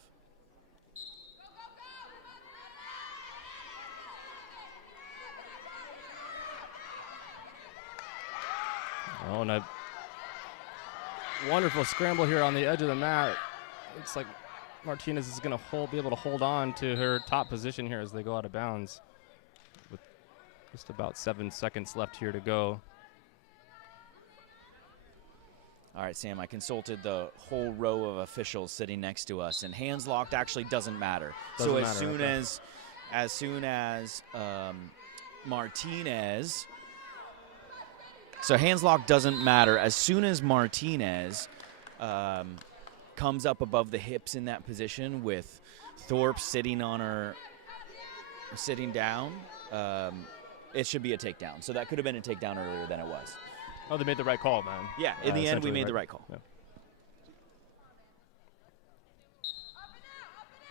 Oh, and a wonderful scramble here on the edge of the mat. Looks like Martinez is going to be able to hold on to her top position here as they go out of bounds with just about 7 seconds left here to go. All right, Sam, I consulted the whole row of officials sitting next to us, and hands locked actually doesn't matter. Doesn't so matter, as soon as Martinez, so hands locked doesn't matter. As soon as Martinez comes up above the hips in that position with Thorpe sitting down, it should be a takedown. So that could have been a takedown earlier than it was. Oh, they made the right call, man. Yeah, in the end, we made the right call. Yeah.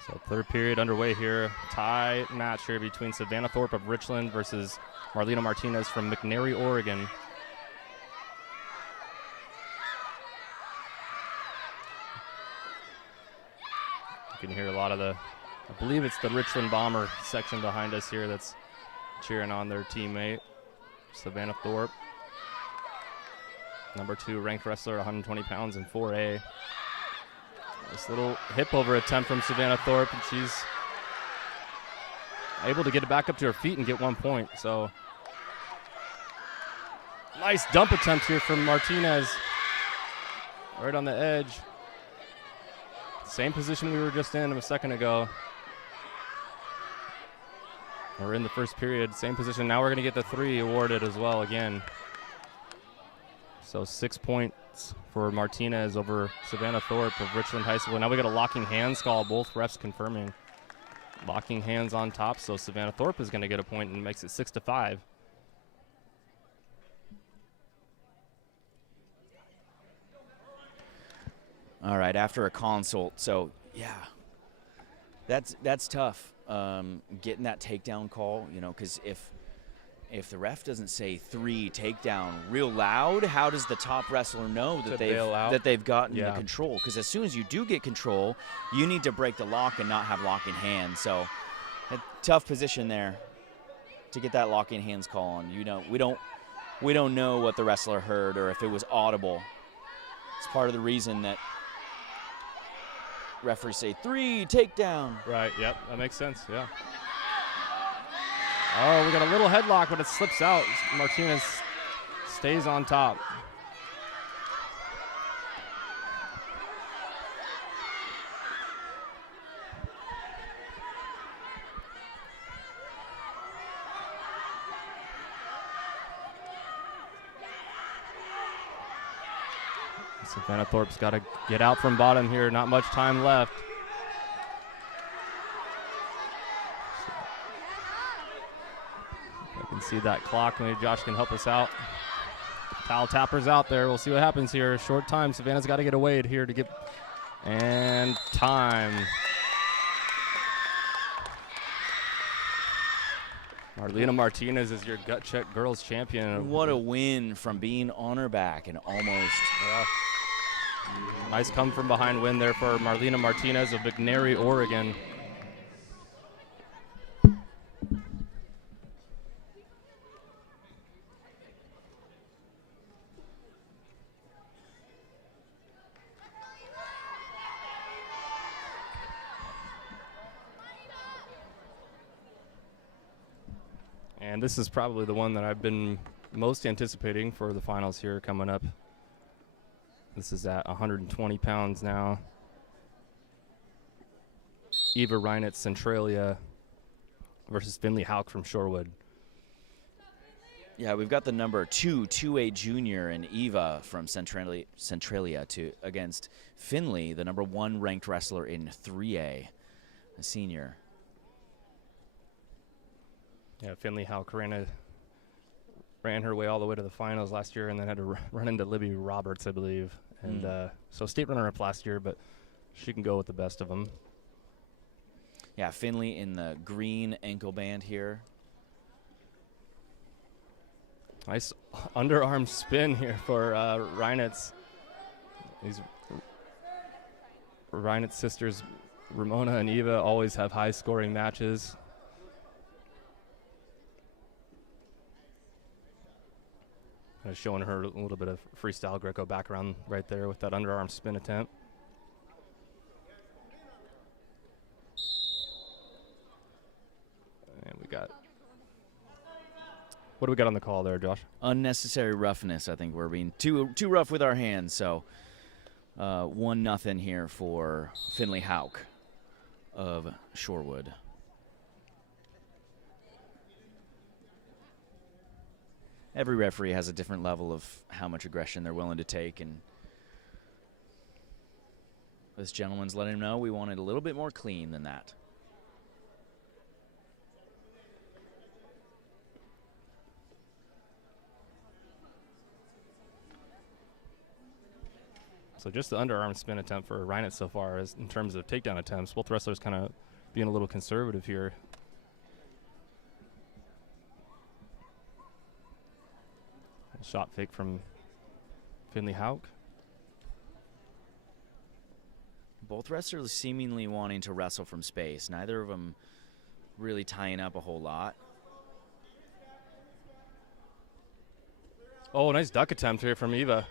So third period underway here. Tie match here between Savannah Thorpe of Richland versus Marlena Martinez from McNary, Oregon. You can hear a lot of I believe it's the Richland Bomber section behind us here that's cheering on their teammate, Savannah Thorpe. Number 2 ranked wrestler, 120 pounds in 4A. This little hip over attempt from Savannah Thorpe, and she's able to get it back up to her feet and get 1 point. So nice dump attempt here from Martinez. Right on the edge. Same position we were just in a second ago. We're in the first period, same position. Now we're going to get the 3 awarded as well again. So 6 points for Martinez over Savannah Thorpe of Richland High School. Now we got a locking hands call, both refs confirming. Locking hands on top, so Savannah Thorpe is going to get a point and makes it 6-5. All right, after a consult, so yeah, that's tough. Getting that takedown call, because if the ref doesn't say 3 takedown real loud, how does the top wrestler know that they've gotten the control? Because as soon as you do get control, you need to break the lock and not have locking hands. So a tough position there to get that locking hands call on. We don't know what the wrestler heard or if it was audible. It's part of the reason that referees say 3 takedown. Right, yep, that makes sense, yeah. Oh, we got a little headlock, but it slips out. Martinez stays on top. Savannah Thorpe's got to get out from bottom here. Not much time left. I can see that clock. Maybe Josh can help us out. Towel tapper's out there. We'll see what happens here. Short time. Savannah's got to get away here to get. And time. Marlena Martinez is your gut check girls champion. What a win from being on her back and almost. Yeah. Nice come from behind win there for Marlena Martinez of McNary, Oregon. And this is probably the one that I've been most anticipating for the finals here coming up. This is at 120 pounds now. Eva Reinitz, Centralia versus Finley Hauk from Shorewood. Yeah, we've got the number 2A junior, and Eva from Centralia against Finley, the number 1 ranked wrestler in 3A, a senior. Yeah, Finley Houck ran her way all the way to the finals last year and then had to run into Libby Roberts, I believe. And so state runner-up last year, but she can go with the best of them. Yeah, Finley in the green ankle band here. Nice underarm spin here for Reinitz. These Reinitz sisters, Ramona and Eva, always have high-scoring matches. Showing her a little bit of freestyle Greco background right there with that underarm spin attempt. And we got, what do we got on the call there, Josh? Unnecessary roughness. I think we're being too rough with our hands. So 1-0 here for Finley Houck of Shorewood. Every referee has a different level of how much aggression they're willing to take, and this gentleman's letting him know we want it a little bit more clean than that. So just the underarm spin attempt for Reinitz so far is in terms of takedown attempts. Both wrestlers kind of being a little conservative here. Shot fake from Finley Houck. Both wrestlers seemingly wanting to wrestle from space. Neither of them really tying up a whole lot. Oh, nice duck attempt here from Eva.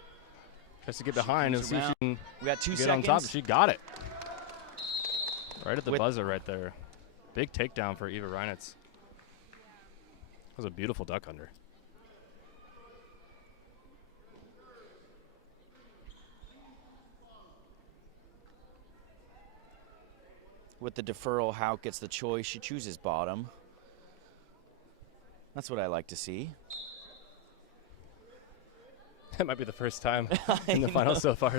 Tries to get behind and see if she can we got 2 get seconds. on top. She got it. Right at the buzzer right there. Big takedown for Eva Reinitz. That was a beautiful duck under. With the deferral, Houck gets the choice. She chooses bottom. That's what I like to see. That might be the first time in the final so far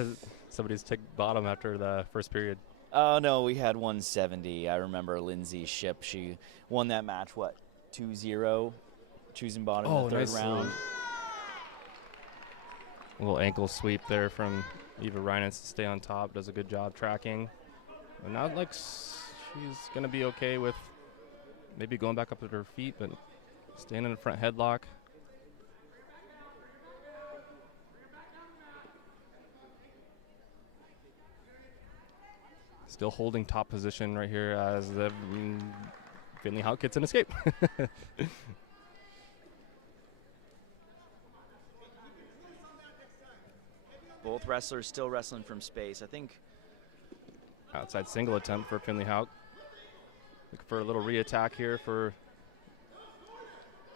somebody's taken bottom after the first period. Oh, no, we had 170. I remember Lindsay Ship. She won that match, 2-0, choosing bottom in the third round. A little ankle sweep there from Eva Reinitz to stay on top. Does a good job tracking. And now like she's going to be okay with maybe going back up to her feet, but staying in the front headlock. Still holding top position right here as the Finley Houck gets an escape. Both wrestlers still wrestling from space. I think outside single attempt for Finley Houck. Looking for a little re-attack here for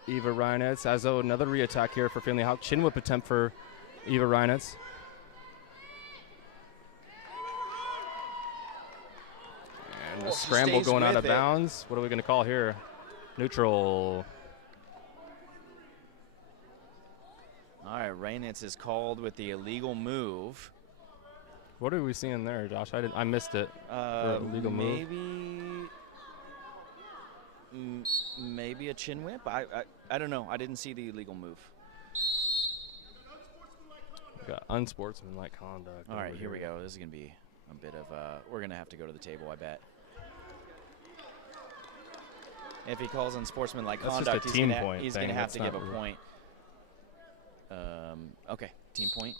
Eva Reinitz. As though another re-attack here for Finley Houck. Chin whip attempt for Eva Reinitz. And the scramble going out of bounds. What are we going to call here? Neutral. All right, Reinitz is called with the illegal move. What are we seeing there, Josh? I missed it. Illegal move. Maybe a chin whip. I don't know. I didn't see the illegal move. We got unsportsmanlike conduct. All right, here we go. This is gonna be a bit of. We're gonna have to go to the table, I bet. If he calls unsportsmanlike conduct, he's gonna have to give a point. Okay, team point.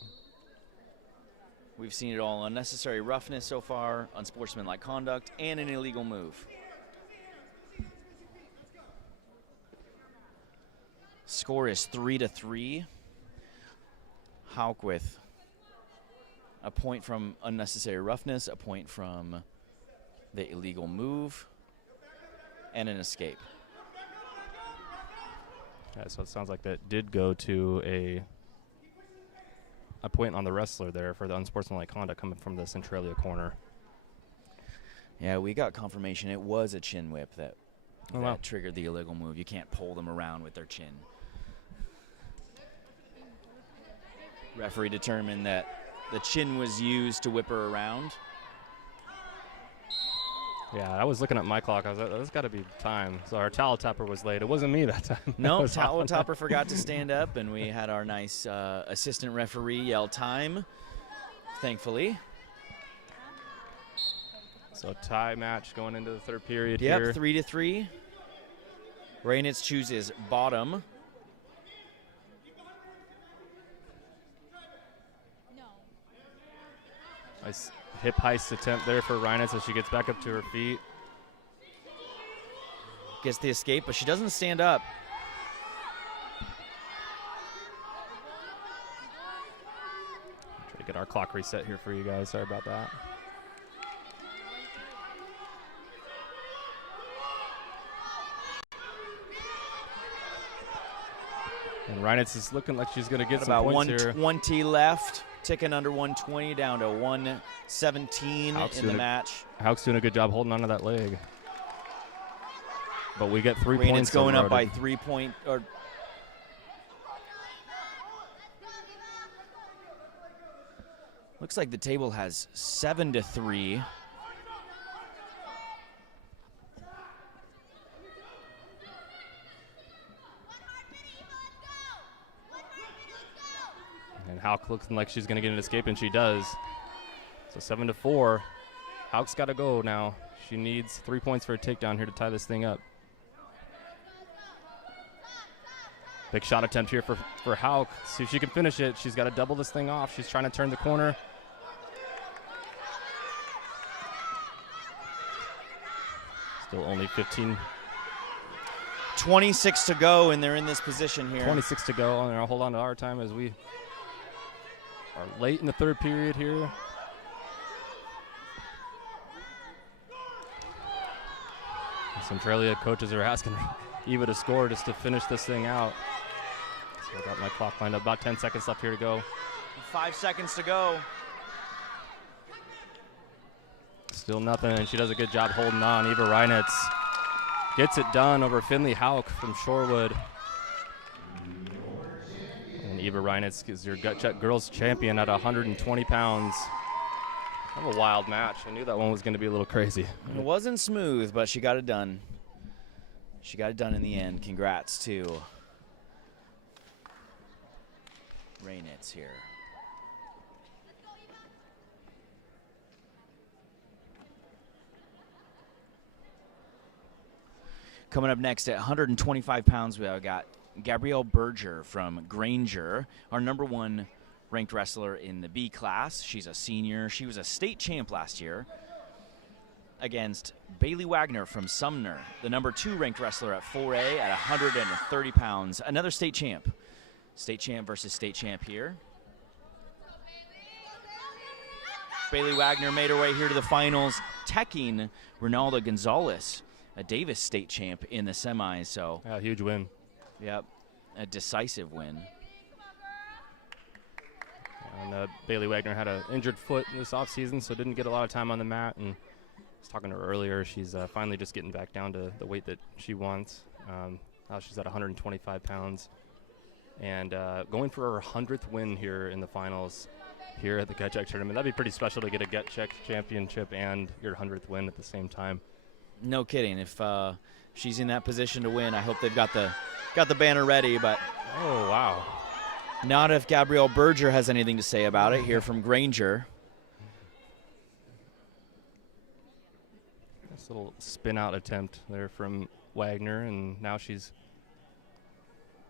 We've seen it all. Unnecessary roughness so far, unsportsmanlike conduct, and an illegal move. Score is 3-3. Houck with a point from unnecessary roughness, a point from the illegal move, and an escape. Yeah, so it sounds like that did go to a point on the wrestler there for the unsportsmanlike conduct coming from the Centralia corner. Yeah, we got confirmation it was a chin whip that triggered the illegal move. You can't pull them around with their chin. Referee determined that the chin was used to whip her around. Yeah, I was looking at my clock. I was like, that's got to be time. So our towel topper was late. It wasn't me that time. No, towel topper forgot to stand up, and we had our nice assistant referee yell time, thankfully. So tie match going into the third period here. Yep, 3-3. Rainitz chooses bottom. Nice hip heist attempt there for Rainitz as she gets back up to her feet. Gets the escape, but she doesn't stand up. Try to get our clock reset here for you guys. Sorry about that. And Rainitz is looking like she's going to get some about points here. 120 left, ticking under 120, down to 117 in the match. Hauk's doing a good job holding onto that leg. But we get 3 points. It's going up by 3 points. Looks like the table has 7-3. And Hauk looking like she's going to get an escape, and she does. So 7-4. Hauk's got to go now. She needs 3 points for a takedown here to tie this thing up. Big shot attempt here for Hauk. See if she can finish it. She's got to double this thing off. She's trying to turn the corner. Still only 15. 26 to go, and they're in this position here. 26 to go. And I'll hold on to our time as we are late in the third period here. Centralia coaches are asking Eva to score just to finish this thing out. So I got my clock lined up. About 10 seconds left here to go. 5 seconds to go. Still nothing, and she does a good job holding on. Eva Rainitz gets it done over Finley Hauk from Shorewood. And Eva Rainitz is your gut check girls champion at 120 pounds. Kind of a wild match. I knew that one was going to be a little crazy. It wasn't smooth, but she got it done. She got it done in the end. Congrats to Rainitz here. Coming up next at 125 pounds, we got Gabrielle Berger from Granger, our #1 ranked wrestler in the B class. She's a senior. She was a state champ last year against Bailey Wagner from Sumner, the #2 ranked wrestler at 4A at 130 pounds. Another state champ. State champ versus state champ here. Bailey Wagner made her way here to the finals, teching Ronaldo Gonzalez, a Davis state champ in the semis. So, yeah, huge win. Yep, a decisive win. And Bailey Wagner had an injured foot this offseason, so didn't get a lot of time on the mat. And I was talking to her earlier. She's finally just getting back down to the weight that she wants. Now she's at 125 pounds. And going for her 100th win here in the finals here at the Gut Check tournament. That'd be pretty special to get a Gut Check championship and your 100th win at the same time. No kidding. If she's in that position to win, I hope they've got the banner ready. But oh wow, not if Gabrielle Berger has anything to say about it. Here from Granger. This little spin out attempt there from Wagner, and now she's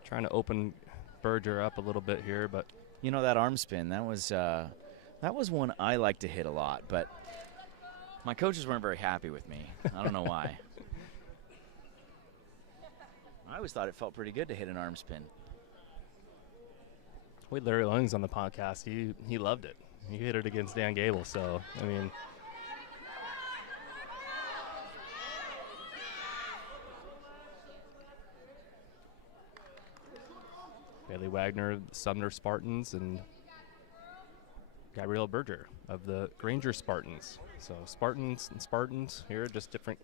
trying to open Berger up a little bit here. But you know, that arm spin, that was one I like to hit a lot, but my coaches weren't very happy with me. I don't know why. I always thought it felt pretty good to hit an arm spin. We had Larry Lung's on the podcast. He loved it. He hit it against Dan Gable, so, I mean. Bailey Wagner, Sumner Spartans, and Gabrielle Berger of the Granger Spartans. So Spartans and Spartans here, just different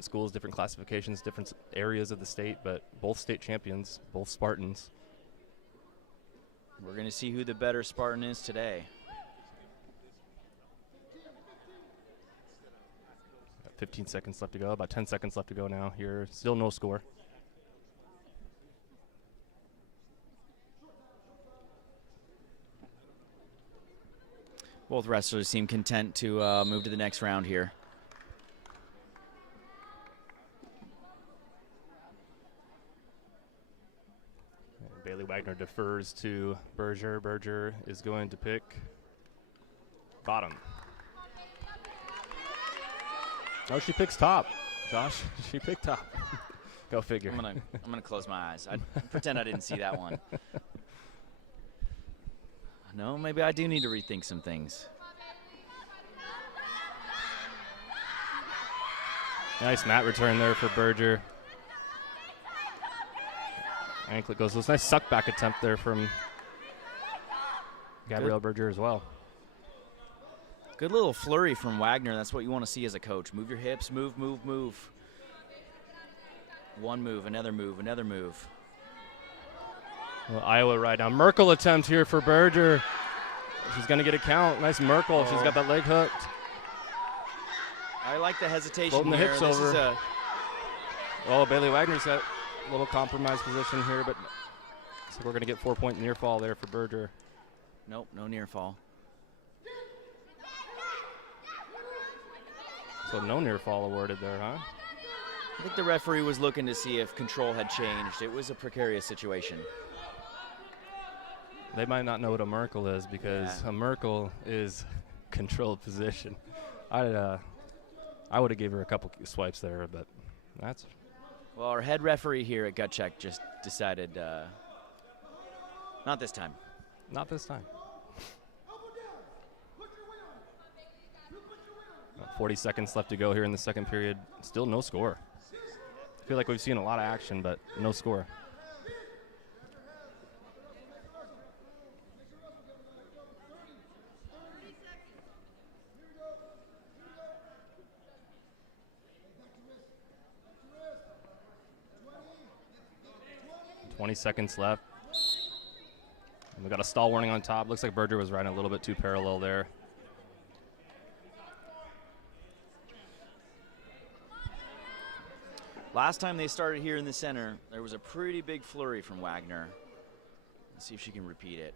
schools, different classifications, different areas of the state, but both state champions, both Spartans. We're going to see who the better Spartan is today. 15 seconds left to go, about 10 seconds left to go now here. Still no score. Both wrestlers seem content to move to the next round here. And Bailey Wagner defers to Berger. Berger is going to pick bottom. Oh, she picks top. Josh, she picked top. Go figure. I'm gonna close my eyes. I pretend I didn't see that one. No, maybe I do need to rethink some things. Nice mat return there for Berger. Anklet goes loose. Nice suck back attempt there from Gabrielle Berger as well. Good little flurry from Wagner. That's what you want to see as a coach. Move your hips, move, move, move. One move, another move, another move. Well, Iowa right now. Merkel attempt here for Berger. She's going to get a count. Nice Merkel. She's got that leg hooked. I like the hesitation Folding the here. hips This over. is a Oh, Bailey Wagner's got a little compromised position here, but so we're going to get 4-point near fall there for Berger. nope, no near fall. So no near fall awarded there, huh? I think the referee was looking to see if control had changed. It was a precarious situation. They might not know what a Merkel is because Yeah. a Merkel is controlled position. I would have gave her a couple swipes there, but that's Well, our head referee here at Gut Check just decided not this time. not this time. 40 seconds left to go here in the second period. Still no score. I feel like we've seen a lot of action, but no score. Twenty seconds left. And we got a stall warning on top. Looks like Berger was riding a little bit too parallel there. Last time they started here in the center, there was a pretty big flurry from Wagner. Let's see if she can repeat it.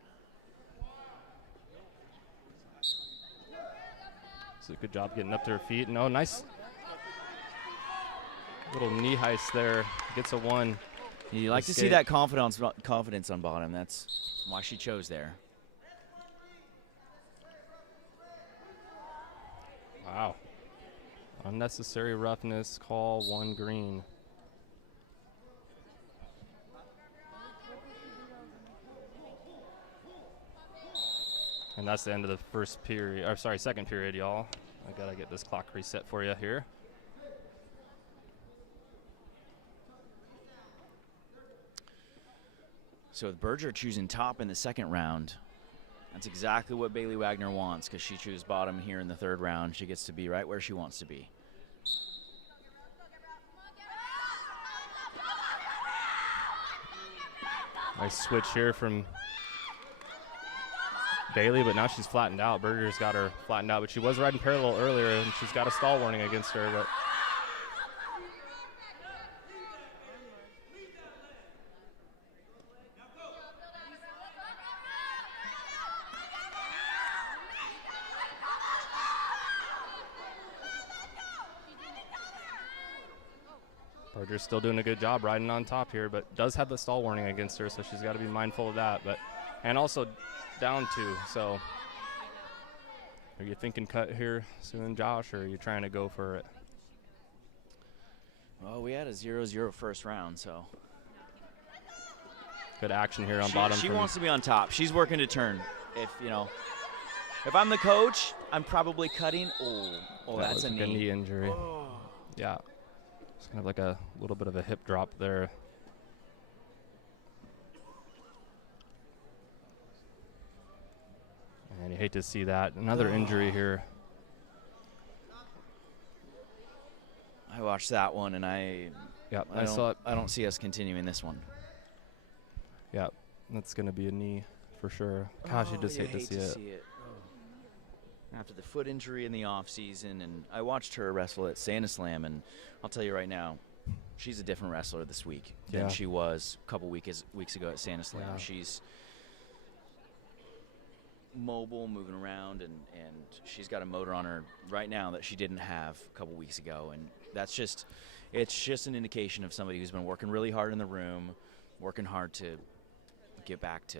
So good job getting up to her feet. No, nice little knee heist there. Gets a one. You like to see that confidence on bottom. That's why she chose there. Wow. Unnecessary roughness, call 1 green. And that's the end of the first period, or sorry, second period, y'all. I gotta get this clock reset for you here. So with Berger choosing top in the second round, that's exactly what Bailey Wagner wants because she chose bottom here in the third round. She gets to be right where she wants to be. Nice switch here from Bailey, but now she's flattened out. Berger's got her flattened out, but she was riding parallel earlier, and she's got a stall warning against her. But Berger's still doing a good job riding on top here, but does have the stall warning against her, so she's got to be mindful of that. But and also down 2, so are you thinking cut here soon, Josh, or are you trying to go for it? Well, we had a 0-0 first round, so. Good action here on bottom. She wants to be on top. She's working to turn. If I'm the coach, I'm probably cutting. Oh, that's a knee. Knee injury. Oh. Yeah. It's kind of like a little bit of a hip drop there. And you hate to see that. Another injury here. I watched that one, and I saw it. don't see us continuing this one. Yeah, that's going to be a knee for sure. Gosh, you just you hate to see it. After the foot injury in the off season, and I watched her wrestle at Santa Slam, and I'll tell you right now, she's a different wrestler this week Yeah. than she was a couple weeks ago at Santa Slam. Yeah. She's mobile, moving around, and she's got a motor on her right now that she didn't have a couple weeks ago, and it's just an indication of somebody who's been working really hard in the room, working hard to get back to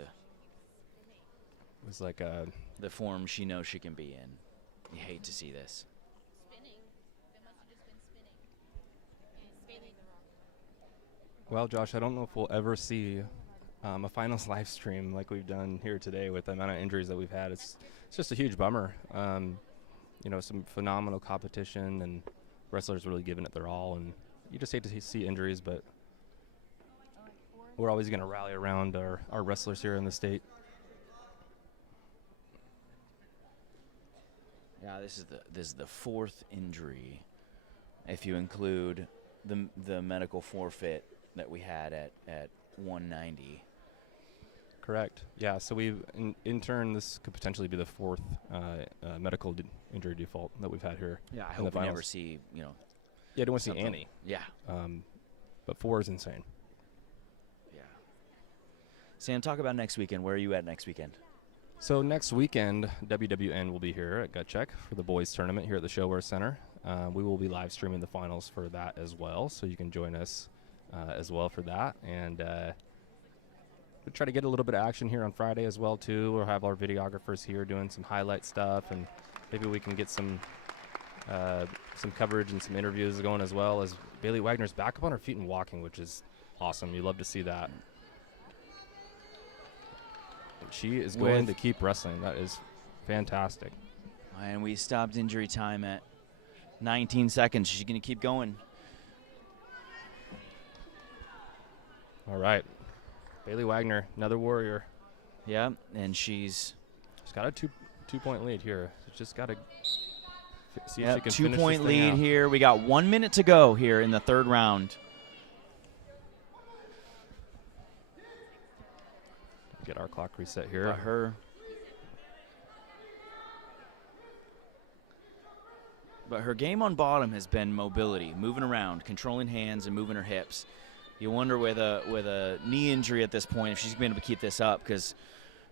It was like the form she knows she can be in. You hate to see this. well, Josh, I don't know if we'll ever see a finals live stream like we've done here today with the amount of injuries that we've had. It's just a huge bummer. Some phenomenal competition and wrestlers really giving it their all, and you just hate to see injuries, but we're always going to rally around our wrestlers here in the state. Yeah, this is the fourth injury, if you include the medical forfeit that we had at 190. Correct. Yeah, so in turn, this could potentially be the fourth medical injury default that we've had here. Yeah, I in the hope we never finals. see, Yeah, I don't want to see something. any. Yeah. But 4 is insane. Yeah. Sam, talk about next weekend. Where are you at next weekend? So next weekend, WWN will be here at Gut Check for the boys tournament here at the Showare Center. We will be live streaming the finals for that as well, so you can join us as well for that. And we'll try to get a little bit of action here on Friday as well too. We'll have our videographers here doing some highlight stuff, and maybe we can get some coverage and some interviews going as well, as Bailey Wagner's back up on her feet and walking, which is awesome. You love to see that. She is going to keep wrestling. That is fantastic. And we stopped injury time at 19 seconds. She's going to keep going. All right. Bailey Wagner, another warrior. Yeah, and she's got a two-point lead here. She's just got to see if she can finish this 2-point thing lead out. here. We got 1 minute to go here in the third round. Get our clock reset here. But her game on bottom has been mobility, moving around, controlling hands, and moving her hips. You wonder with a knee injury at this point if she's been able to keep this up, because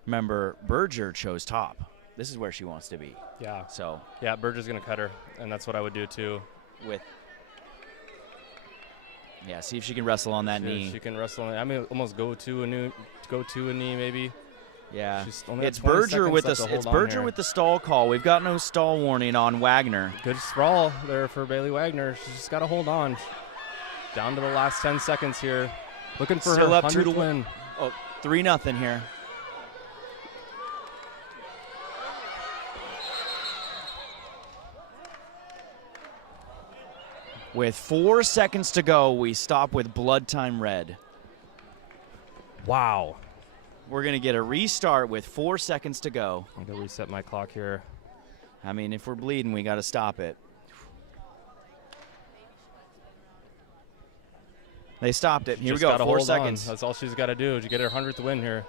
remember, Berger chose top. This is where she wants to be. Yeah. So yeah, Berger's going to cut her, and that's what I would do too. See if she can wrestle on that knee. She can wrestle on it. I mean, almost go to a knee maybe. Yeah, She's only it's got 20 Berger seconds with left to it's hold on Berger here. with the stall call. We've got no stall warning on Wagner. Good sprawl there for Bailey Wagner. She's just got to hold on. Down to the last 10 seconds here. Looking for Still her up 100th win. Oh, 3-0 here. With 4 seconds to go, we stop with blood time red. Wow. We're going to get a restart with 4 seconds to go. I'm going to reset my clock here. I mean, if we're bleeding, we got to stop it. They stopped it. Here we go, 4 seconds. That's all she's got to do to get her 100th win here.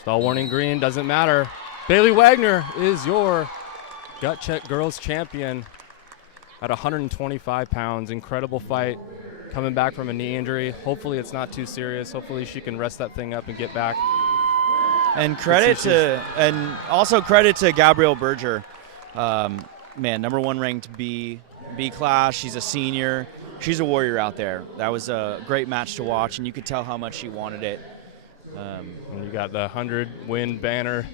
Stall warning green, doesn't matter. Bailey Wagner is your Gut Check Girls Champion at 125 pounds. Incredible fight. Coming back from a knee injury. Hopefully it's not too serious. Hopefully she can rest that thing up and get back. And also credit to Gabrielle Berger. Number 1 ranked B class. She's a senior. She's a warrior out there. That was a great match to watch, and you could tell how much she wanted it. And you got the 100-win banner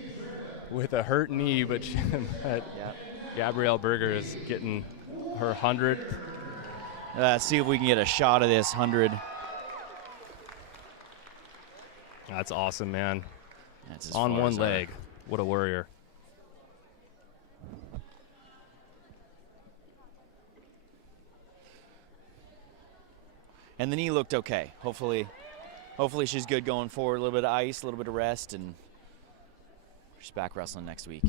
with a hurt knee, but Gabrielle Berger is getting her 100th. Let's see if we can get a shot of this 100. That's awesome, man. That's as on far one as leg. What a warrior. And the knee looked okay. Hopefully she's good going forward. A little bit of ice, a little bit of rest, and she's back wrestling next week.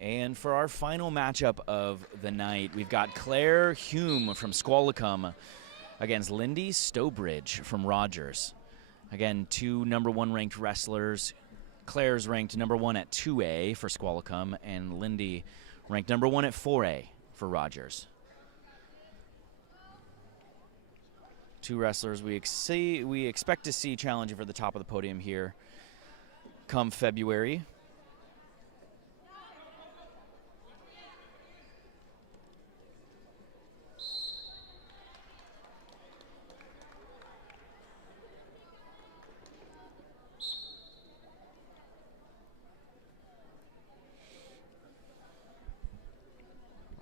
And for our final matchup of the night, we've got Claire Hume from Squalicum against Lindy Stowbridge from Rogers. Again, 2 number 1 ranked wrestlers. Claire's ranked number 1 at 2A for Squalicum, and Lindy ranked number 1 at 4A for Rogers. 2 wrestlers we expect to see challenging for the top of the podium here come February.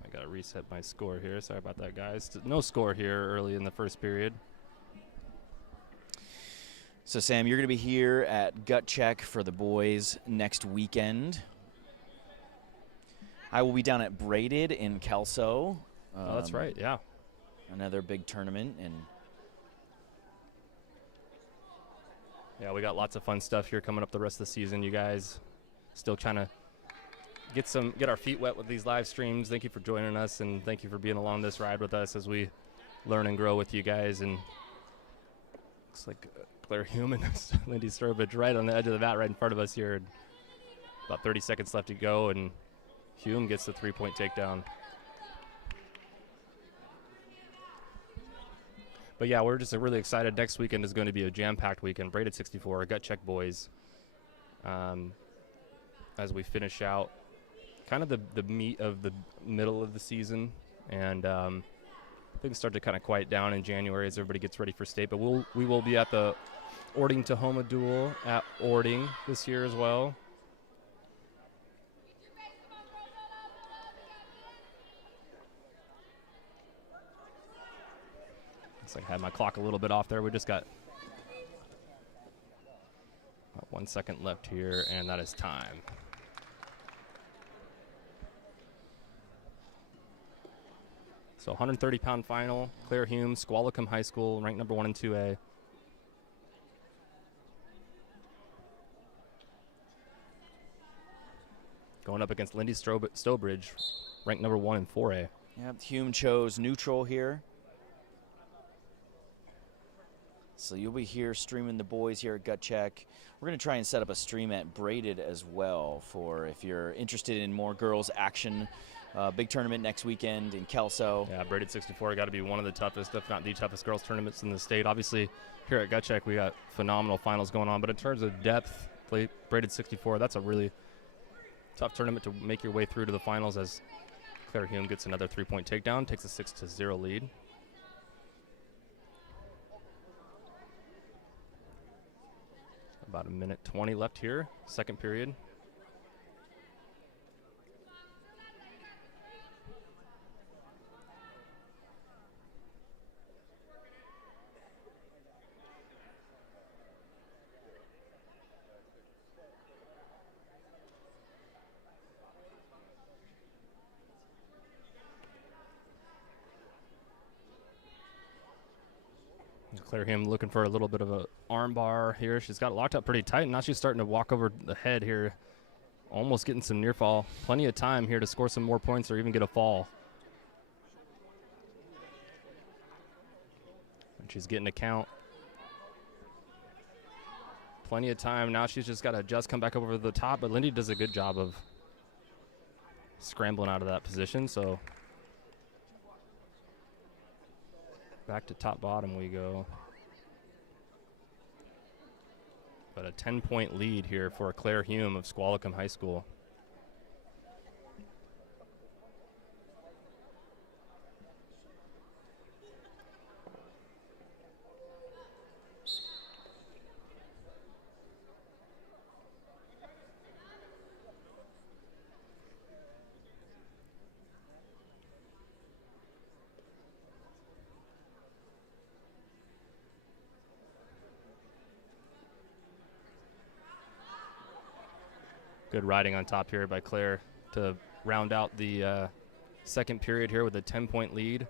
I gotta reset my score here. Sorry about that, guys. No score here early in the first period. So, Sam, you're going to be here at Gut Check for the boys next weekend. I will be down at Braided in Kelso. Oh, that's right, yeah. Another big tournament. And yeah, we got lots of fun stuff here coming up the rest of the season. You guys still trying to get our feet wet with these live streams. Thank you for joining us, and thank you for being along this ride with us as we learn and grow with you guys. And looks like Claire Hume and Lindy Stowbridge right on the edge of the mat right in front of us here. About 30 seconds left to go, and Hume gets the 3-point takedown. But yeah, we're just really excited. Next weekend is going to be a jam-packed weekend. Braided 64, Gut Check boys. As we finish out kind of the meat of the middle of the season, and things start to kind of quiet down in January as everybody gets ready for state. But we will be at the Ording-Tahoma duel at Ording this year as well. Looks like I had my clock a little bit off there. We just got about 1 second left here, and that is time. So 130-pound final, Claire Hume, Squalicum High School, ranked number 1 and 2A. Going up against Lindy Stowbridge, ranked number 1 and 4A. Yep, Hume chose neutral here. So you'll be here streaming the boys here at Gut Check. We're going to try and set up a stream at Braided as well for if you're interested in more girls action. Big tournament next weekend in Kelso. Yeah, Braided 64 got to be one of the toughest, if not the toughest girls tournaments in the state. Obviously, here at Gut Check, we got phenomenal finals going on. But in terms of depth, Braided 64, that's a really tough tournament to make your way through to the finals as Claire Hume gets another 3-point takedown, takes a 6-0 lead. About 1:20 left here, second period. Claire Hume looking for a little bit of a arm bar here. She's got it locked up pretty tight, and now she's starting to walk over the head here, almost getting some near fall. Plenty of time here to score some more points or even get a fall. And she's getting a count. Plenty of time. Now she's just got to just come back over the top, but Lindy does a good job of scrambling out of that position, so back to top bottom we go. But a 10-point lead here for Claire Hume of Squalicum High School. Good riding on top here by Claire to round out the second period here with a 10-point lead.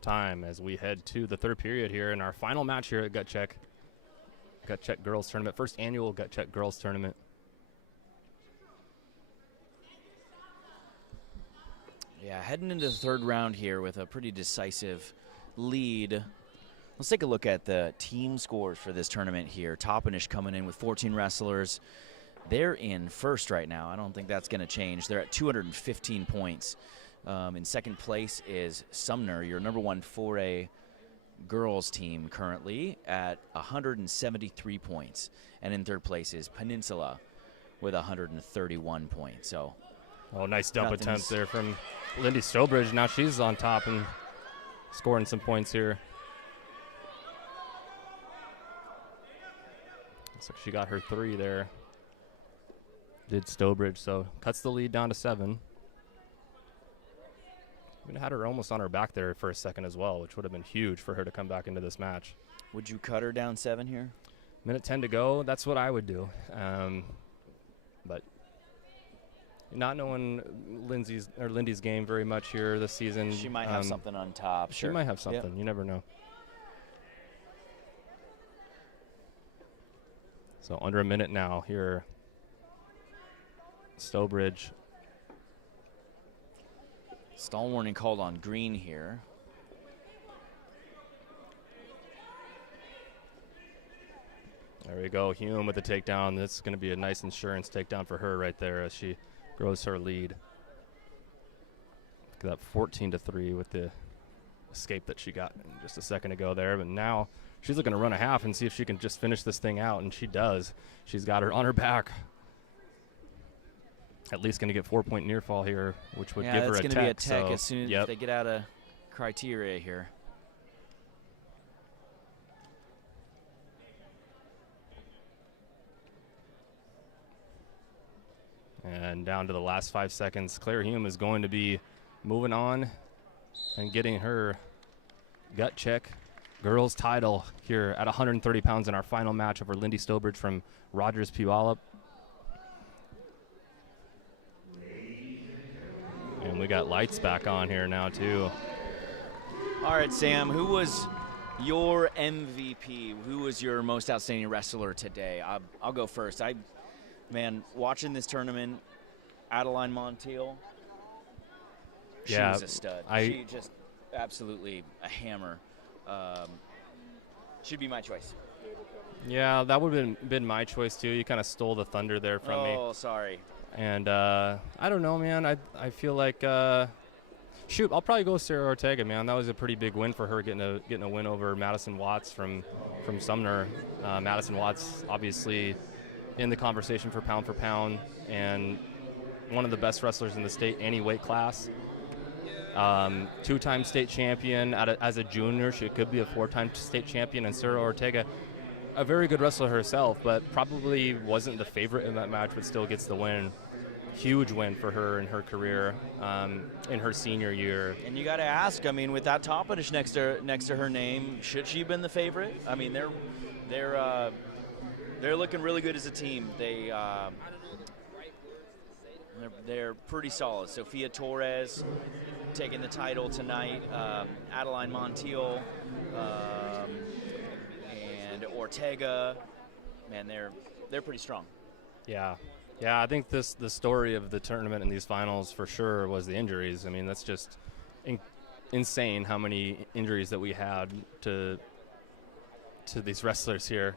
Time as we head to the third period here in our final match here at Gut Check. Gut Check Girls Tournament, first annual Gut Check Girls Tournament. Yeah, heading into the third round here with a pretty decisive lead. Let's take a look at the team scores for this tournament here. Toppenish coming in with 14 wrestlers. They're in first right now. I don't think that's going to change. They're at 215 points. In second place is Sumner, your number 1 4A girls team currently at 173 points. And in third place is Peninsula with 131 points. So, nice dump attempt there from Lindy Stobridge. Now she's on top and scoring some points here. Looks like she got her 3 there. Did Stobridge, so cuts the lead down to 7. We had her almost on her back there for a second as well, which would have been huge for her to come back into this match. Would you cut her down 7 here? Minute 10 to go. That's what I would do. But not knowing Lindy's game very much here this season. She might have something on top. She might have something. Yep. You never know. So under a minute now here. Stobridge. Stall warning called on green here. There we go. Hume with the takedown. This is going to be a nice insurance takedown for her right there as she grows her lead. Look at that 14-3 with the escape that she got just a second ago there. But now she's looking to run a half and see if she can just finish this thing out, and she does. She's got her on her back. At least going to get 4-point near fall here, which would give her a tech. Yeah, it's going to be a tech so as soon as they get out of criteria here. And down to the last 5 seconds, Claire Hume is going to be moving on and getting her gut check girls title here at 130 pounds in our final match over Lindy Stobridge from Rogers Puyallup. And we got lights back on here now too. All right, Sam, who was your MVP? Who was your most outstanding wrestler today? I'll go first. Man, watching this tournament, Adeline Montiel, she was a stud. She just absolutely a hammer. She'd be my choice. Yeah, that would have been my choice too. You kind of stole the thunder there from me. Oh, sorry. And I don't know, man. I feel like shoot, I'll probably go with Sarah Ortega, man. That was a pretty big win for her, getting a win over Madison Watts from Sumner. Madison Watts, obviously, in the conversation for pound, and one of the best wrestlers in the state, any weight class. 2-time state champion as a junior. She could be a 4-time state champion. And Sarah Ortega, a very good wrestler herself, but probably wasn't the favorite in that match, but still gets the win. Huge win for her in her career in her senior year. And you got to ask, I mean, with that Toppenish next to her name, should she have been the favorite? I mean, they're looking really good as a team. They're pretty solid. Sophia Torres taking the title tonight. Adeline Montiel and Ortega. Man, they're pretty strong. Yeah. Yeah, I think the story of the tournament and these finals for sure was the injuries. I mean, that's just insane how many injuries that we had to these wrestlers here.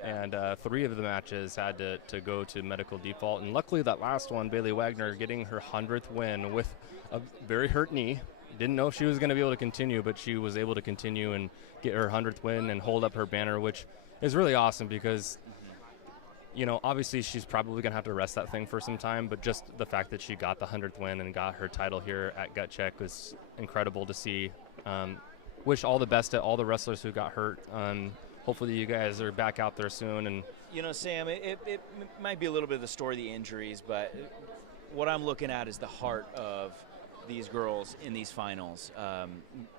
Yeah. And 3 of the matches had to go to medical default. And luckily that last one, Bailey Wagner getting her 100th win with a very hurt knee. Didn't know if she was going to be able to continue, but she was able to continue and get her 100th win and hold up her banner, which is really awesome because you know, obviously she's probably going to have to rest that thing for some time, but just the fact that she got the 100th win and got her title here at Gut Check was incredible to see. Wish all the best to all the wrestlers who got hurt. Hopefully you guys are back out there soon. And you know, Sam, it might be a little bit of the story of the injuries, but what I'm looking at is the heart of these girls in these finals.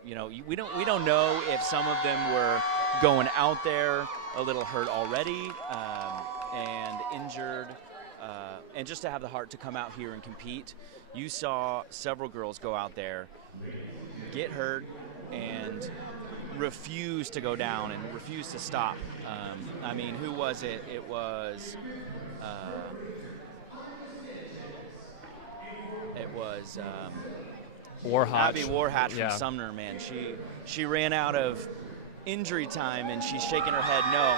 You know, we don't know if some of them were going out there a little hurt already and injured, and just to have the heart to come out here and compete. You saw several girls go out there, get hurt, and refuse to go down and refuse to stop. I mean, who was it? It was Warhatch. Abby Warhatch Yeah. from Sumner, man. She ran out of injury time and she's shaking her head. No,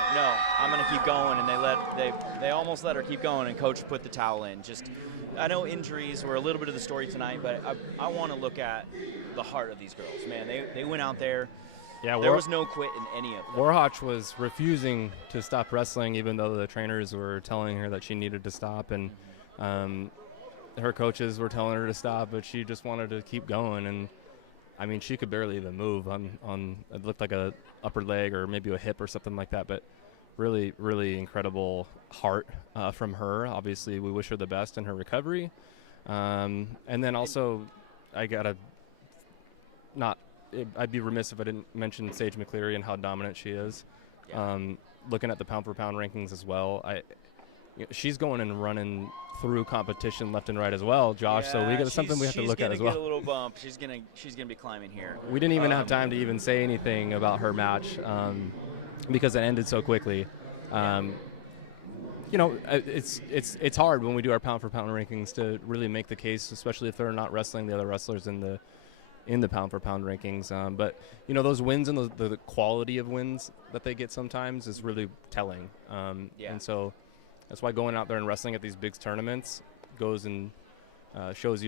I'm gonna keep going. And they almost let her keep going, and coach put the towel in. I know injuries were a little bit of the story tonight, but I want to look at the heart of these girls, man. They went out there. Yeah, there was no quit in any of them. Warhatch was refusing to stop wrestling, even though the trainers were telling her that she needed to stop, and her coaches were telling her to stop, but she just wanted to keep going. And I mean, she could barely even move on it looked like a upper leg or maybe a hip or something like that, but really, really incredible heart from her. Obviously, we wish her the best in her recovery. And then also, I'd be remiss if I didn't mention Sage McCleary and how dominant she is. Yeah. Looking at the pound-for-pound rankings as well, she's going and running through competition left and right as well, Josh. Yeah, so something we have to look at as well. She's gonna get a little bump. She's gonna be climbing here. We didn't even have time to even say anything about her match because it ended so quickly. It's hard when we do our pound-for-pound rankings to really make the case, especially if they're not wrestling the other wrestlers in the pound-for-pound rankings. But, those wins and the quality of wins that they get sometimes is really telling. And so that's why going out there and wrestling at these big tournaments goes and shows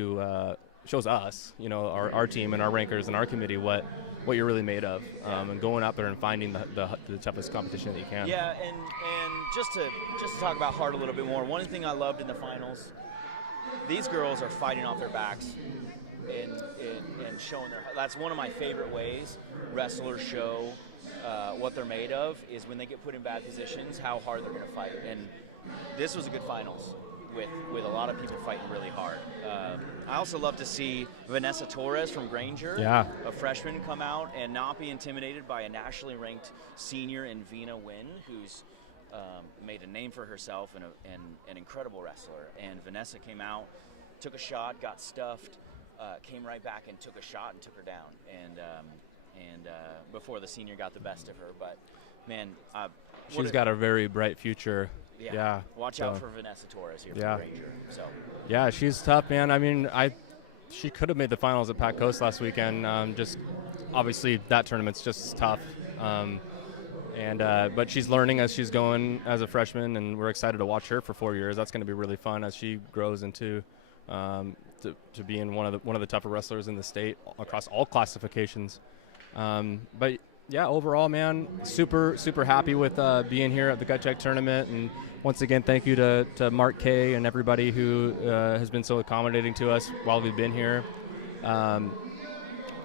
us, our team and our rankers and our committee what you're really made of, and going out there and finding the toughest competition that you can. Yeah, and just to talk about heart a little bit more, one thing I loved in the finals, these girls are fighting off their backs and showing their. That's one of my favorite ways wrestlers show what they're made of, is when they get put in bad positions, how hard they're going to fight. And this was a good finals with a lot of people fighting really hard. I also love to see Vanessa Torres from Granger, a freshman, come out and not be intimidated by a nationally ranked senior in Vina Nguyen, who's made a name for herself and an incredible wrestler. And Vanessa came out, took a shot, got stuffed, came right back and took a shot and took her down. And before the senior got the best of her, but man, she's got a very bright future. Yeah. Watch out for Vanessa Torres here from Granger. So. Yeah, she's tough, man. I mean, she could have made the finals at Pat Coast last weekend. Just obviously that tournament's just tough. But she's learning as she's going as a freshman, and we're excited to watch her for 4 years. That's going to be really fun as she grows into to being one of the tougher wrestlers in the state across all classifications. But yeah, overall, man, super happy with being here at the Gut Check tournament. And once again, thank you to Mark K and everybody who has been so accommodating to us while we've been here.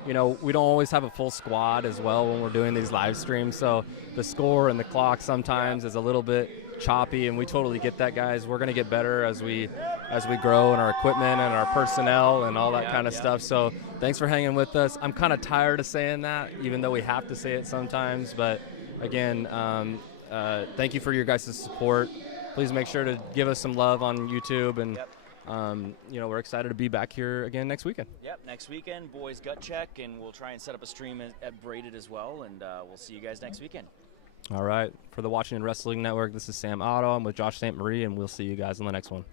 We don't always have a full squad as well when we're doing these live streams, so the score and the clock sometimes is a little bit choppy, and we totally get that, guys. We're going to get better as we grow in our equipment and our personnel and all that kind of stuff. So thanks for hanging with us. I'm kind of tired of saying that, even though we have to say it sometimes. But again, thank you for your guys' support. Please make sure to give us some love on YouTube, and we're excited to be back here again next weekend. Yep, next weekend, boys Gut Check, and we'll try and set up a stream at Braided as well, and we'll see you guys next weekend. All right. For the Washington Wrestling Network, this is Sam Otto. I'm with Josh St. Marie, and we'll see you guys in the next one.